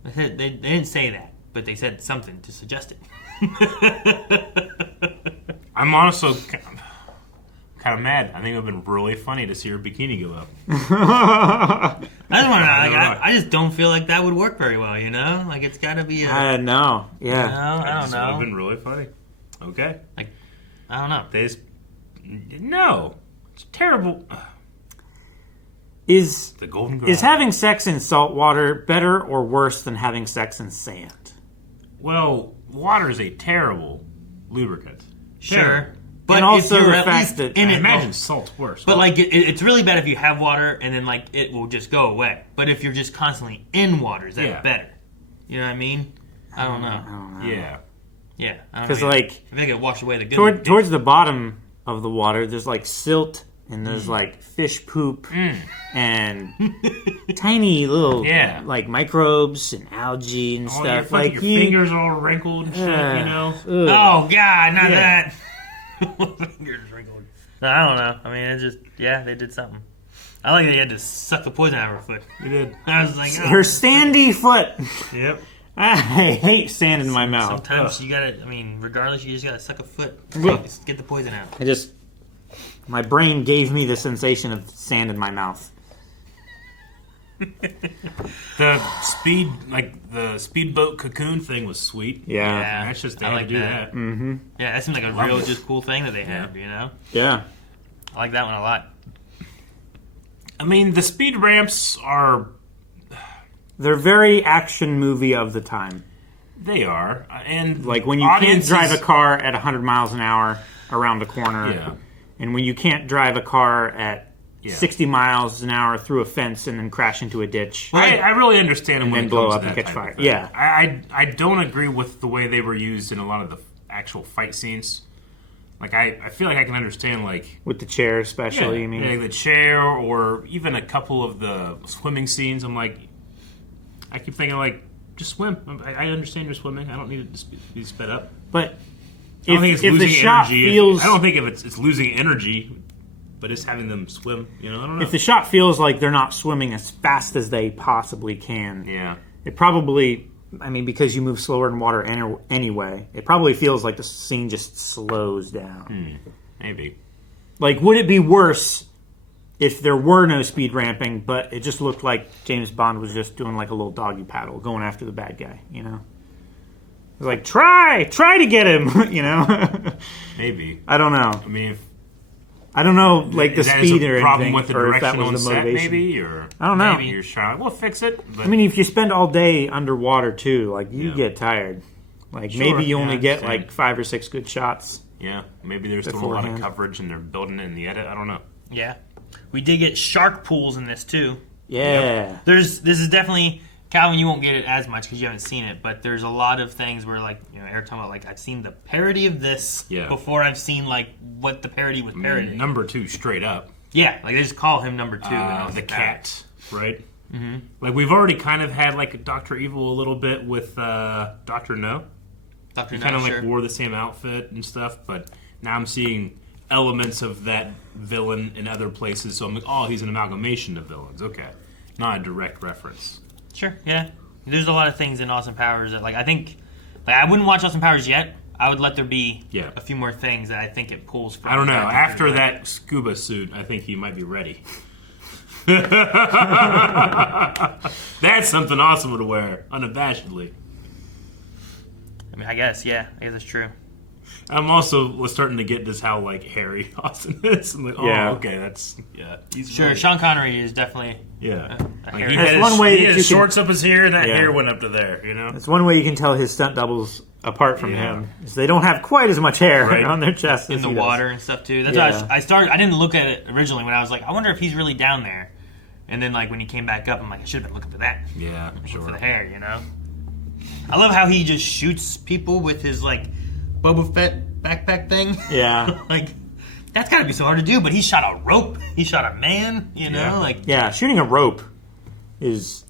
They didn't say that, but they said something to suggest it. I'm honestly kind of mad. I think it would have been really funny to see her bikini go up. I just don't feel like that would work very well, it's got to be a... no. Yeah. I don't know. It would have been really funny. Okay. I don't know. No. It's terrible. Is the Golden Girl. Is having sex in salt water better or worse than having sex in sand? Well, water is a terrible lubricant. Sure. Terrible. But and also the fact that... I imagine salt's worse. But it's really bad if you have water and then it will just go away. But if you're just constantly in water, is that better? You know what I mean? I don't know. Yeah. Yeah. Because I feel like it washed away the good. Towards the bottom of the water, there's silt and there's fish poop and tiny little microbes and algae and stuff. Your fingers are all wrinkled and shit, Oh God, not that. Fingers wrinkled. I don't know. I mean, it just they did something. I like that they had to suck the poison out of her foot. They did. I was like, her standy foot. Yep. I hate sand in my mouth. Sometimes you gotta. I mean, regardless, you just gotta suck a foot. Get the poison out. My brain gave me the sensation of sand in my mouth. The speedboat Cocoon thing was sweet. Yeah. That's just, they I had like to do that. that. Mm-hmm. Yeah, that seems like a real just cool thing that they have, you know? Yeah. I like that one a lot. I mean, the speed ramps are... They're very action movie of the time. They are. And like when you can't drive a car at 100 miles an hour around a corner. Yeah. And when you can't drive a car at 60 miles an hour through a fence and then crash into a ditch. I really understand and when then it blow comes up to and that catch type fire. of thing. Yeah. I don't agree with the way they were used in a lot of the actual fight scenes. Like, I feel like I can understand, like... With the chair especially, you mean? Yeah, the chair, or even a couple of the swimming scenes. I'm like... I keep thinking, like, just swim. I understand you're swimming. I don't need it to be sped up. But I don't think it's if losing the shot energy. feels... I don't think it's losing energy, but it's having them swim. You know, I don't know. If the shot feels like they're not swimming as fast as they possibly can... Yeah. It probably... I mean, because you move slower in water anyway, it probably feels like the scene just slows down. Maybe. Like, would it be worse if there were no speed ramping, but it just looked like James Bond was just doing like a little doggy paddle, going after the bad guy, you know? It was like, try to get him, you know? Maybe. I don't know. I mean, I don't know, like the speed or problem anything, with the or if that direction on was the set, motivation. maybe, or I don't know. Maybe you're trying. We'll fix it. But I mean, if you spend all day underwater too, like you get tired. Like Sure, maybe you yeah, only I get understand. like 5 or 6 good shots. Yeah, maybe there's still a lot of beforehand. coverage and they're building it in the edit. I don't know. Yeah. We did get shark pools in this too. Yeah. This is definitely... Calvin, you won't get it as much because you haven't seen it, but there's a lot of things where, like, you know, Eric talking about, like, I've seen the parody of this before I've seen, like, what the parody was parodying. Number 2 straight up. Yeah, like, they just call him number 2. The cat, right? Mm-hmm. Like, we've already kind of had, like, Dr. Evil a little bit with Dr. No. Dr. He No, kind of, like, sure. wore the same outfit and stuff, but now I'm seeing elements of that villain in other places, so I'm like, oh, he's an amalgamation of villains. Okay. Not a direct reference. Sure, yeah. There's a lot of things in Austin Powers that, like, I think... Like, I wouldn't watch Austin Powers yet. I would let there be a few more things that I think it pulls from. I don't know. After that scuba suit, I think he might be ready. That's something awesome to wear, unabashedly. I mean, I guess that's true. I'm also starting to get just how, like, hairy Austin is. I'm like, oh, okay, that's, he's sure, really... Sean Connery is definitely a like he hairy. had one way he that had you shorts can- up his hair, that Yeah. hair went up to there, you know? That's one way you can tell his stunt doubles apart from him. Is they don't have quite as much hair on their chest in as the he does. water and stuff too. That's why I started. I didn't look at it originally when I was like, I wonder if he's really down there. And then, like, when he came back up, I'm like, I should have been looking for that. Yeah, looking for the hair, you know. I love how he just shoots people with his, like, Boba Fett backpack thing. Yeah. Like, that's got to be so hard to do. But he shot a rope. He shot a man. You know, like shooting a rope is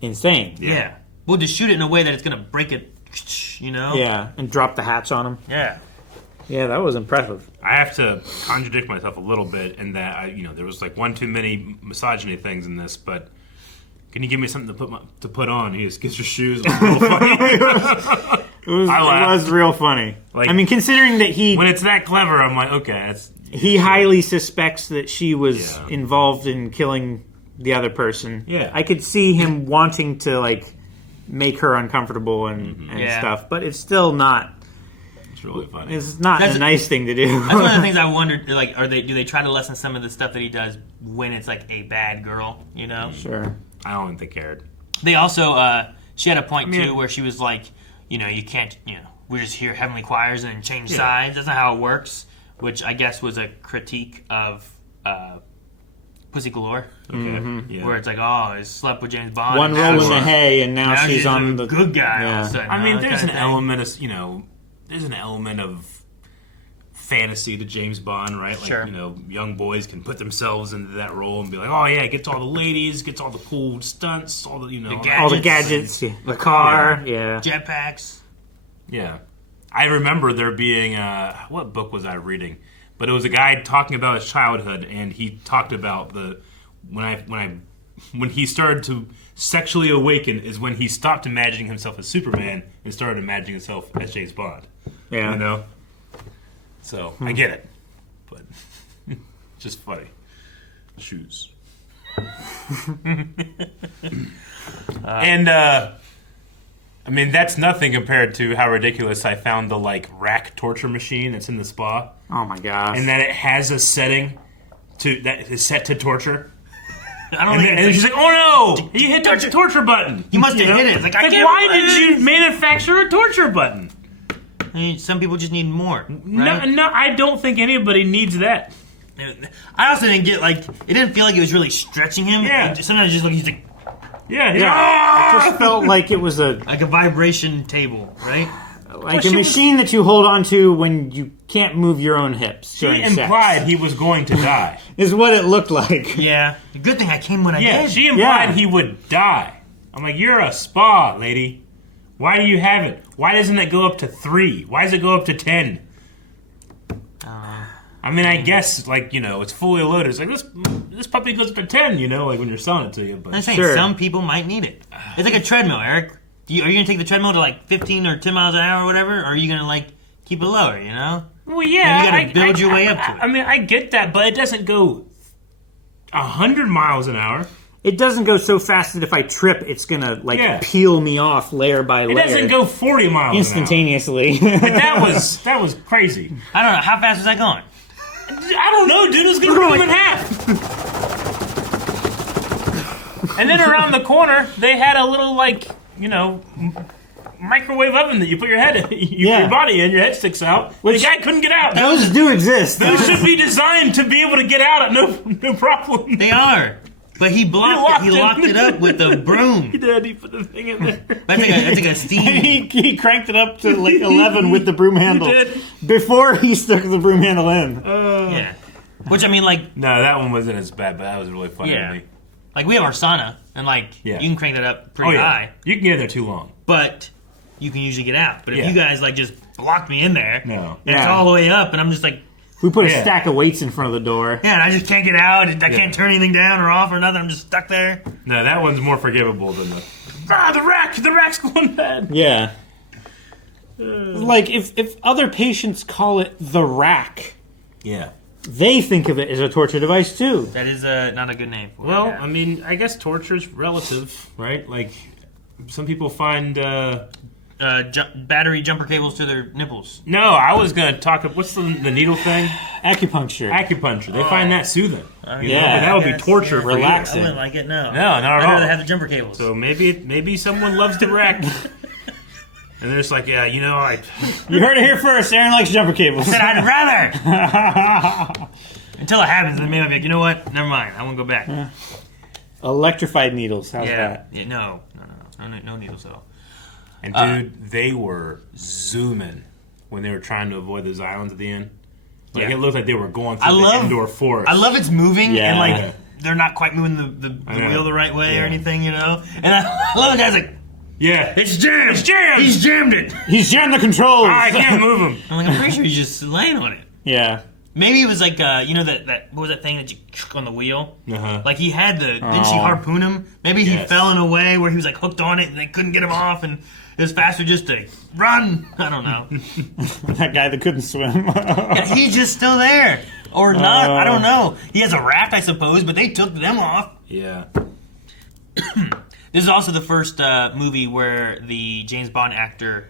insane. Yeah. Well, just shoot it in a way that it's gonna break it. You know. Yeah, and drop the hatch on him. Yeah. Yeah, that was impressive. I have to contradict myself a little bit in that, there was, like, one too many misogyny things in this, but can you give me something to put on? He just gets your shoes. It was real funny. It was real funny. Like, I mean, considering that when it's that clever, I'm like, okay, he highly suspects that she was involved in killing the other person. Yeah. I could see him wanting to, like, make her uncomfortable and stuff, but it's still not. It's really funny. It's not a nice thing to do. That's one of the things I wondered. Like, do they try to lessen some of the stuff that he does when it's like a bad girl? You know. Sure. I don't think they cared. They also, she had a point too where she was like, you can't, we're just here heavenly choirs and change sides. That's not how it works. Which I guess was a critique of Pussy Galore. Okay. Mm-hmm. Yeah. Where it's like, oh, I slept with James Bond. One roll in the hay, and now she's on the good guy. Yeah. All of a sudden, I mean, there's an element of, there's an element of fantasy to James Bond, right? Like, Sure. Young boys can put themselves into that role and be like, oh yeah, gets all the ladies, gets all the cool stunts, all the, all the gadgets, the car, jetpacks. Yeah. I remember there being, what book was I reading? But it was a guy talking about his childhood, and he talked about when he started to sexually awaken is when he stopped imagining himself as Superman and started imagining himself as James Bond. Yeah. So I get it, but Just funny. Shoes. And I mean, that's nothing compared to how ridiculous I found the rack torture machine that's in the spa. Oh my gosh! And that it has a setting that is set to torture. And she's like, "Oh no, you hit the torture button. You must have hit it." It's like, why did you manufacture a torture button? I mean, some people just need more. Right? No, I don't think anybody needs that. I also didn't get it didn't feel like it was really stretching him. Yeah. Sometimes just he's like, yeah. It just felt like it was a vibration table, right? Like a machine that you hold on to when you can't move your own hips. She implied he was going to die. Is what it looked like. Yeah. Good thing I came when I did. Yeah, she implied he would die. I'm like, you're a spa, lady. Why do you have it? Why doesn't it go up to 3? Why does it go up to 10? I mean, I guess, it's fully loaded. It's like, this puppy goes up to 10, when you're selling it to you. But I'm saying some people might need it. It's like a treadmill, Eric. Are you going to take the treadmill to 15 or 10 miles an hour or whatever? Or are you going to keep it lower, Well, yeah. And you got to build your way up to it. I mean, I get that, but it doesn't go 100 miles an hour. It doesn't go so fast that if I trip, it's going to peel me off layer by layer. It doesn't go 40 miles instantaneously. An hour. But that was crazy. I don't know. How fast was that going? I don't know, dude. It was going to rip him in half. And then around the corner, they had a little, microwave oven that you put your body in, your head sticks out. Which, the guy couldn't get out. Those do exist. Those should be designed to be able to get out at no problem. They are. But he locked it up with a broom. He did. He put the thing in there. That's like a steam. And he cranked it up to 11 with the broom handle. He did. Before he stuck the broom handle in. Yeah. Which, I mean, No, that one wasn't as bad, but that was really funny to me. We have our sauna, and, you can crank that up pretty high. You can get in there too long. But you can usually get out. But if you guys, just blocked me in there, no. And it's all the way up, and I'm just we put a stack of weights in front of the door. Yeah, and I just can't get out. I can't turn anything down or off or nothing. I'm just stuck there. No, that one's more forgivable than the rack. The rack's going bad. Yeah. If other patients call it the rack, they think of it as a torture device too. That is not a good name for it. Well, I mean, I guess torture's relative, right? Some people find battery jumper cables to their nipples. No, I was going to talk. What's the needle thing? Acupuncture. They find that soothing. But that would be torture. For relaxing. I wouldn't like it. No, not at all. I'd rather have the jumper cables. So maybe someone loves the rack. And they're just like, you heard it here first. Aaron likes jumper cables. I said I'd rather. Until it happens, then maybe I'll be like, you know what? Never mind. I won't go back. Electrified needles. How's that? Yeah, no needles at all. And dude, they were zooming when they were trying to avoid those islands at the end. It looked like they were going through the indoor forest. I love it's moving and they're not quite moving the wheel the right way or anything, And I love the guy's it's jammed. It's jammed. He's jammed it. He's jammed the controls. I can't move him. I'm pretty sure he's just laying on it. Yeah. Maybe it was that what was that thing that you on the wheel? He had didn't she harpoon him? Maybe he fell in a way where he was hooked on it and they couldn't get him off and it was faster just to run. I don't know. That guy that couldn't swim. And he's just still there. Or not. I don't know. He has a raft, I suppose, but they took them off. Yeah. This is also the first movie where the James Bond actor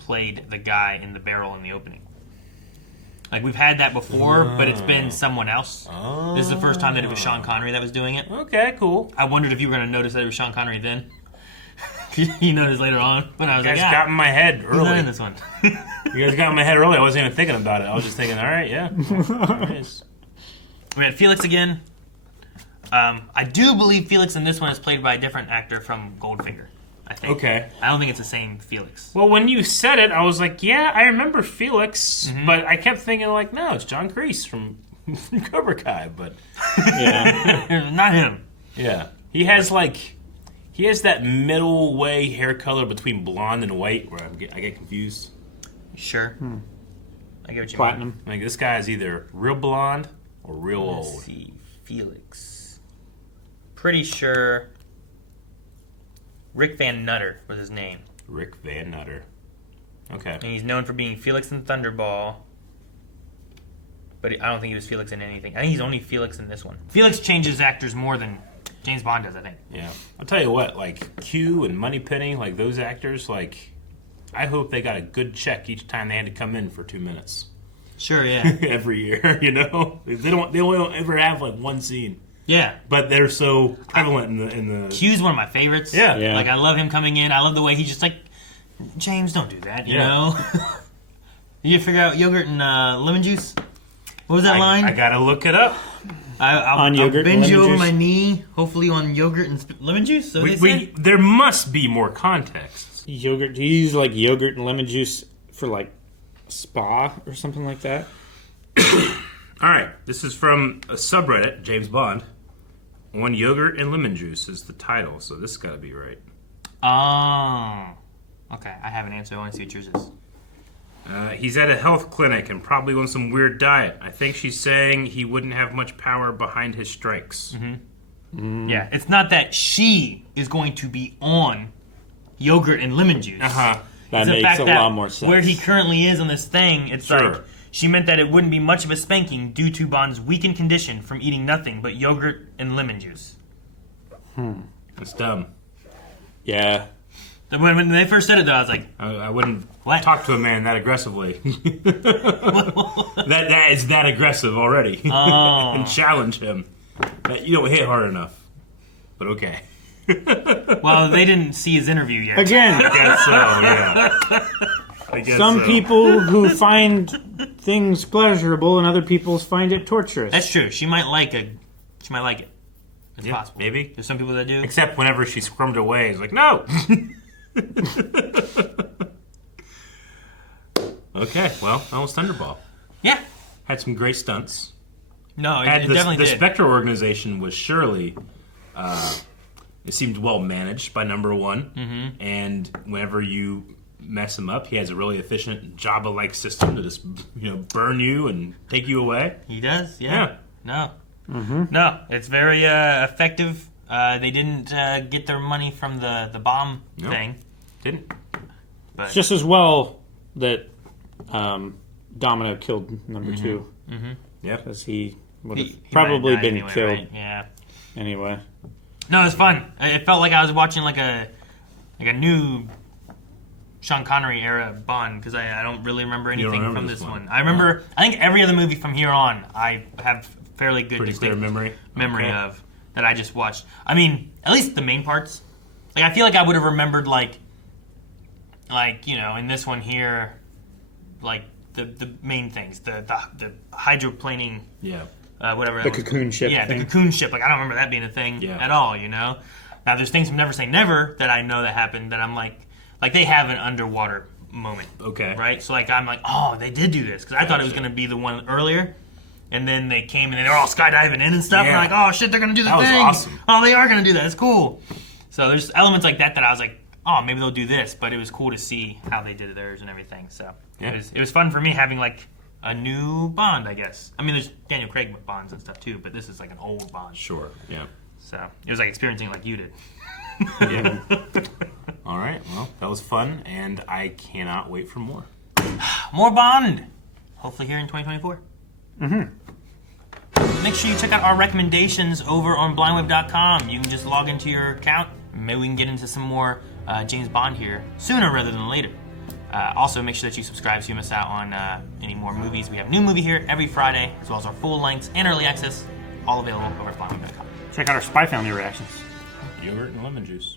played the guy in the barrel in the opening. We've had that before, but it's been someone else. This is the first time that it was Sean Connery that was doing it. Okay, cool. I wondered if you were going to notice that it was Sean Connery then. You noticed later on when I was you guys got in my head early. He's not in this one. You guys got in my head early. I wasn't even thinking about it. I was just thinking, all right, yeah. Nice. We had Felix again. I do believe Felix in this one is played by a different actor from Goldfinger. I think. Okay. I don't think it's the same Felix. Well, when you said it, I was like, yeah, I remember Felix, but I kept thinking no, it's John Kreese from Cobra Kai, but not him. Yeah, he has that middle way hair color between blonde and white, where I get confused. Sure. I get what you Platinum. mean. This guy is either real blonde or real old. Let's see, Felix. Pretty sure. Rick Van Nutter was his name. Rick Van Nutter. Okay. And he's known for being Felix in Thunderball. but I don't think he was Felix in anything. I think he's only Felix in this one. Felix changes actors more than James Bond does, I think. Yeah. I'll tell you what, like, Q and Moneypenny, like, those actors, like, I hope they got a good check each time they had to come in for 2 minutes. Sure, yeah. Every year, you know? They only don't ever have, like, one scene. Yeah. But they're so prevalent in the... Q's one of my favorites. Yeah. Like, I love him coming in. I love the way he's just like, James, don't do that, you know? You figure out yogurt and lemon juice? What was that line? I gotta look it up. I'll bend you over my knee, hopefully on yogurt and lemon juice. So there must be more context. Yogurt? Do you use like yogurt and lemon juice for like spa or something like that? All right, this is from a subreddit, James Bond. One yogurt and lemon juice is the title, so this got to be right. Oh, okay. I have an answer. I want to see what yours is. He's at a health clinic and probably on some weird diet. I think she's saying he wouldn't have much power behind his strikes. Mm-hmm. Yeah, it's not that she is going to be on yogurt and lemon juice. Uh-huh. That makes a lot more sense. Where he currently is on this thing, it's like she meant that it wouldn't be much of a spanking due to Bond's weakened condition from eating nothing but yogurt and lemon juice. That's dumb. Yeah. When they first said it, though, I was like, I wouldn't talk to a man that aggressively. that is that aggressive already. And challenge him. That you don't hit hard enough. But okay. Well, they didn't see his interview yet. Again. I guess so, yeah. Some people who find things pleasurable and other people find it torturous. That's true. She might like it. It's possible. Maybe. There's some people that do. Except whenever she squirmed away, it's like, no! Okay, well, that was Thunderball. Yeah. Had some great stunts. No, it definitely did. The Spectre organization was surely... it seemed well managed by number one. Mm-hmm. And whenever you mess him up, he has a really efficient Jabba-like system to just burn you and take you away. He does, yeah. No. Mm-hmm. No, it's very effective. They didn't get their money from the bomb thing. Didn't. But it's just as well that Domino killed number two. Mm-hmm. Yeah. Because he would have probably been anyway, killed. Right? Yeah. Anyway. No, it was fun. It felt like I was watching like a new Sean Connery era Bond, because I don't really remember anything from this one. I remember, I think every other movie from here on, I have fairly good distinct memory of that I just watched. I mean, at least the main parts. Like, I feel like I would have remembered like in this one here, like the main things, the hydroplaning, whatever. The Cocoon ship. Yeah, thing. the Cocoon ship. Like, I don't remember that being a thing at all. Now there's things from Never Say Never that I know that happened that I'm like they have an underwater moment. Okay. Right. So like I'm like, oh, they did do this, because I thought it was going to be the one earlier. And then they came and they were all skydiving in and stuff. Yeah. And I'm like, oh shit, they're gonna do the thing. That was awesome. Oh, they are gonna do that. It's cool. So there's elements like that I was like, oh, maybe they'll do this. But it was cool to see how they did theirs and everything. So it was fun for me having like a new Bond, I guess. I mean, there's Daniel Craig Bonds and stuff too, but this is like an old Bond. Sure. Yeah. So it was like experiencing it like you did. Yeah. All right. Well, that was fun, and I cannot wait for more. More Bond. Hopefully here in 2024. Mm-hmm. Make sure you check out our recommendations over on blindweb.com. You can just log into your account. Maybe we can get into some more James Bond here sooner rather than later. Also, make sure that you subscribe so you miss out on any more movies. We have new movie here every Friday, as well as our full lengths and early access, all available over at blindweb.com. Check out our Spy Family reactions. Yogurt and lemon juice.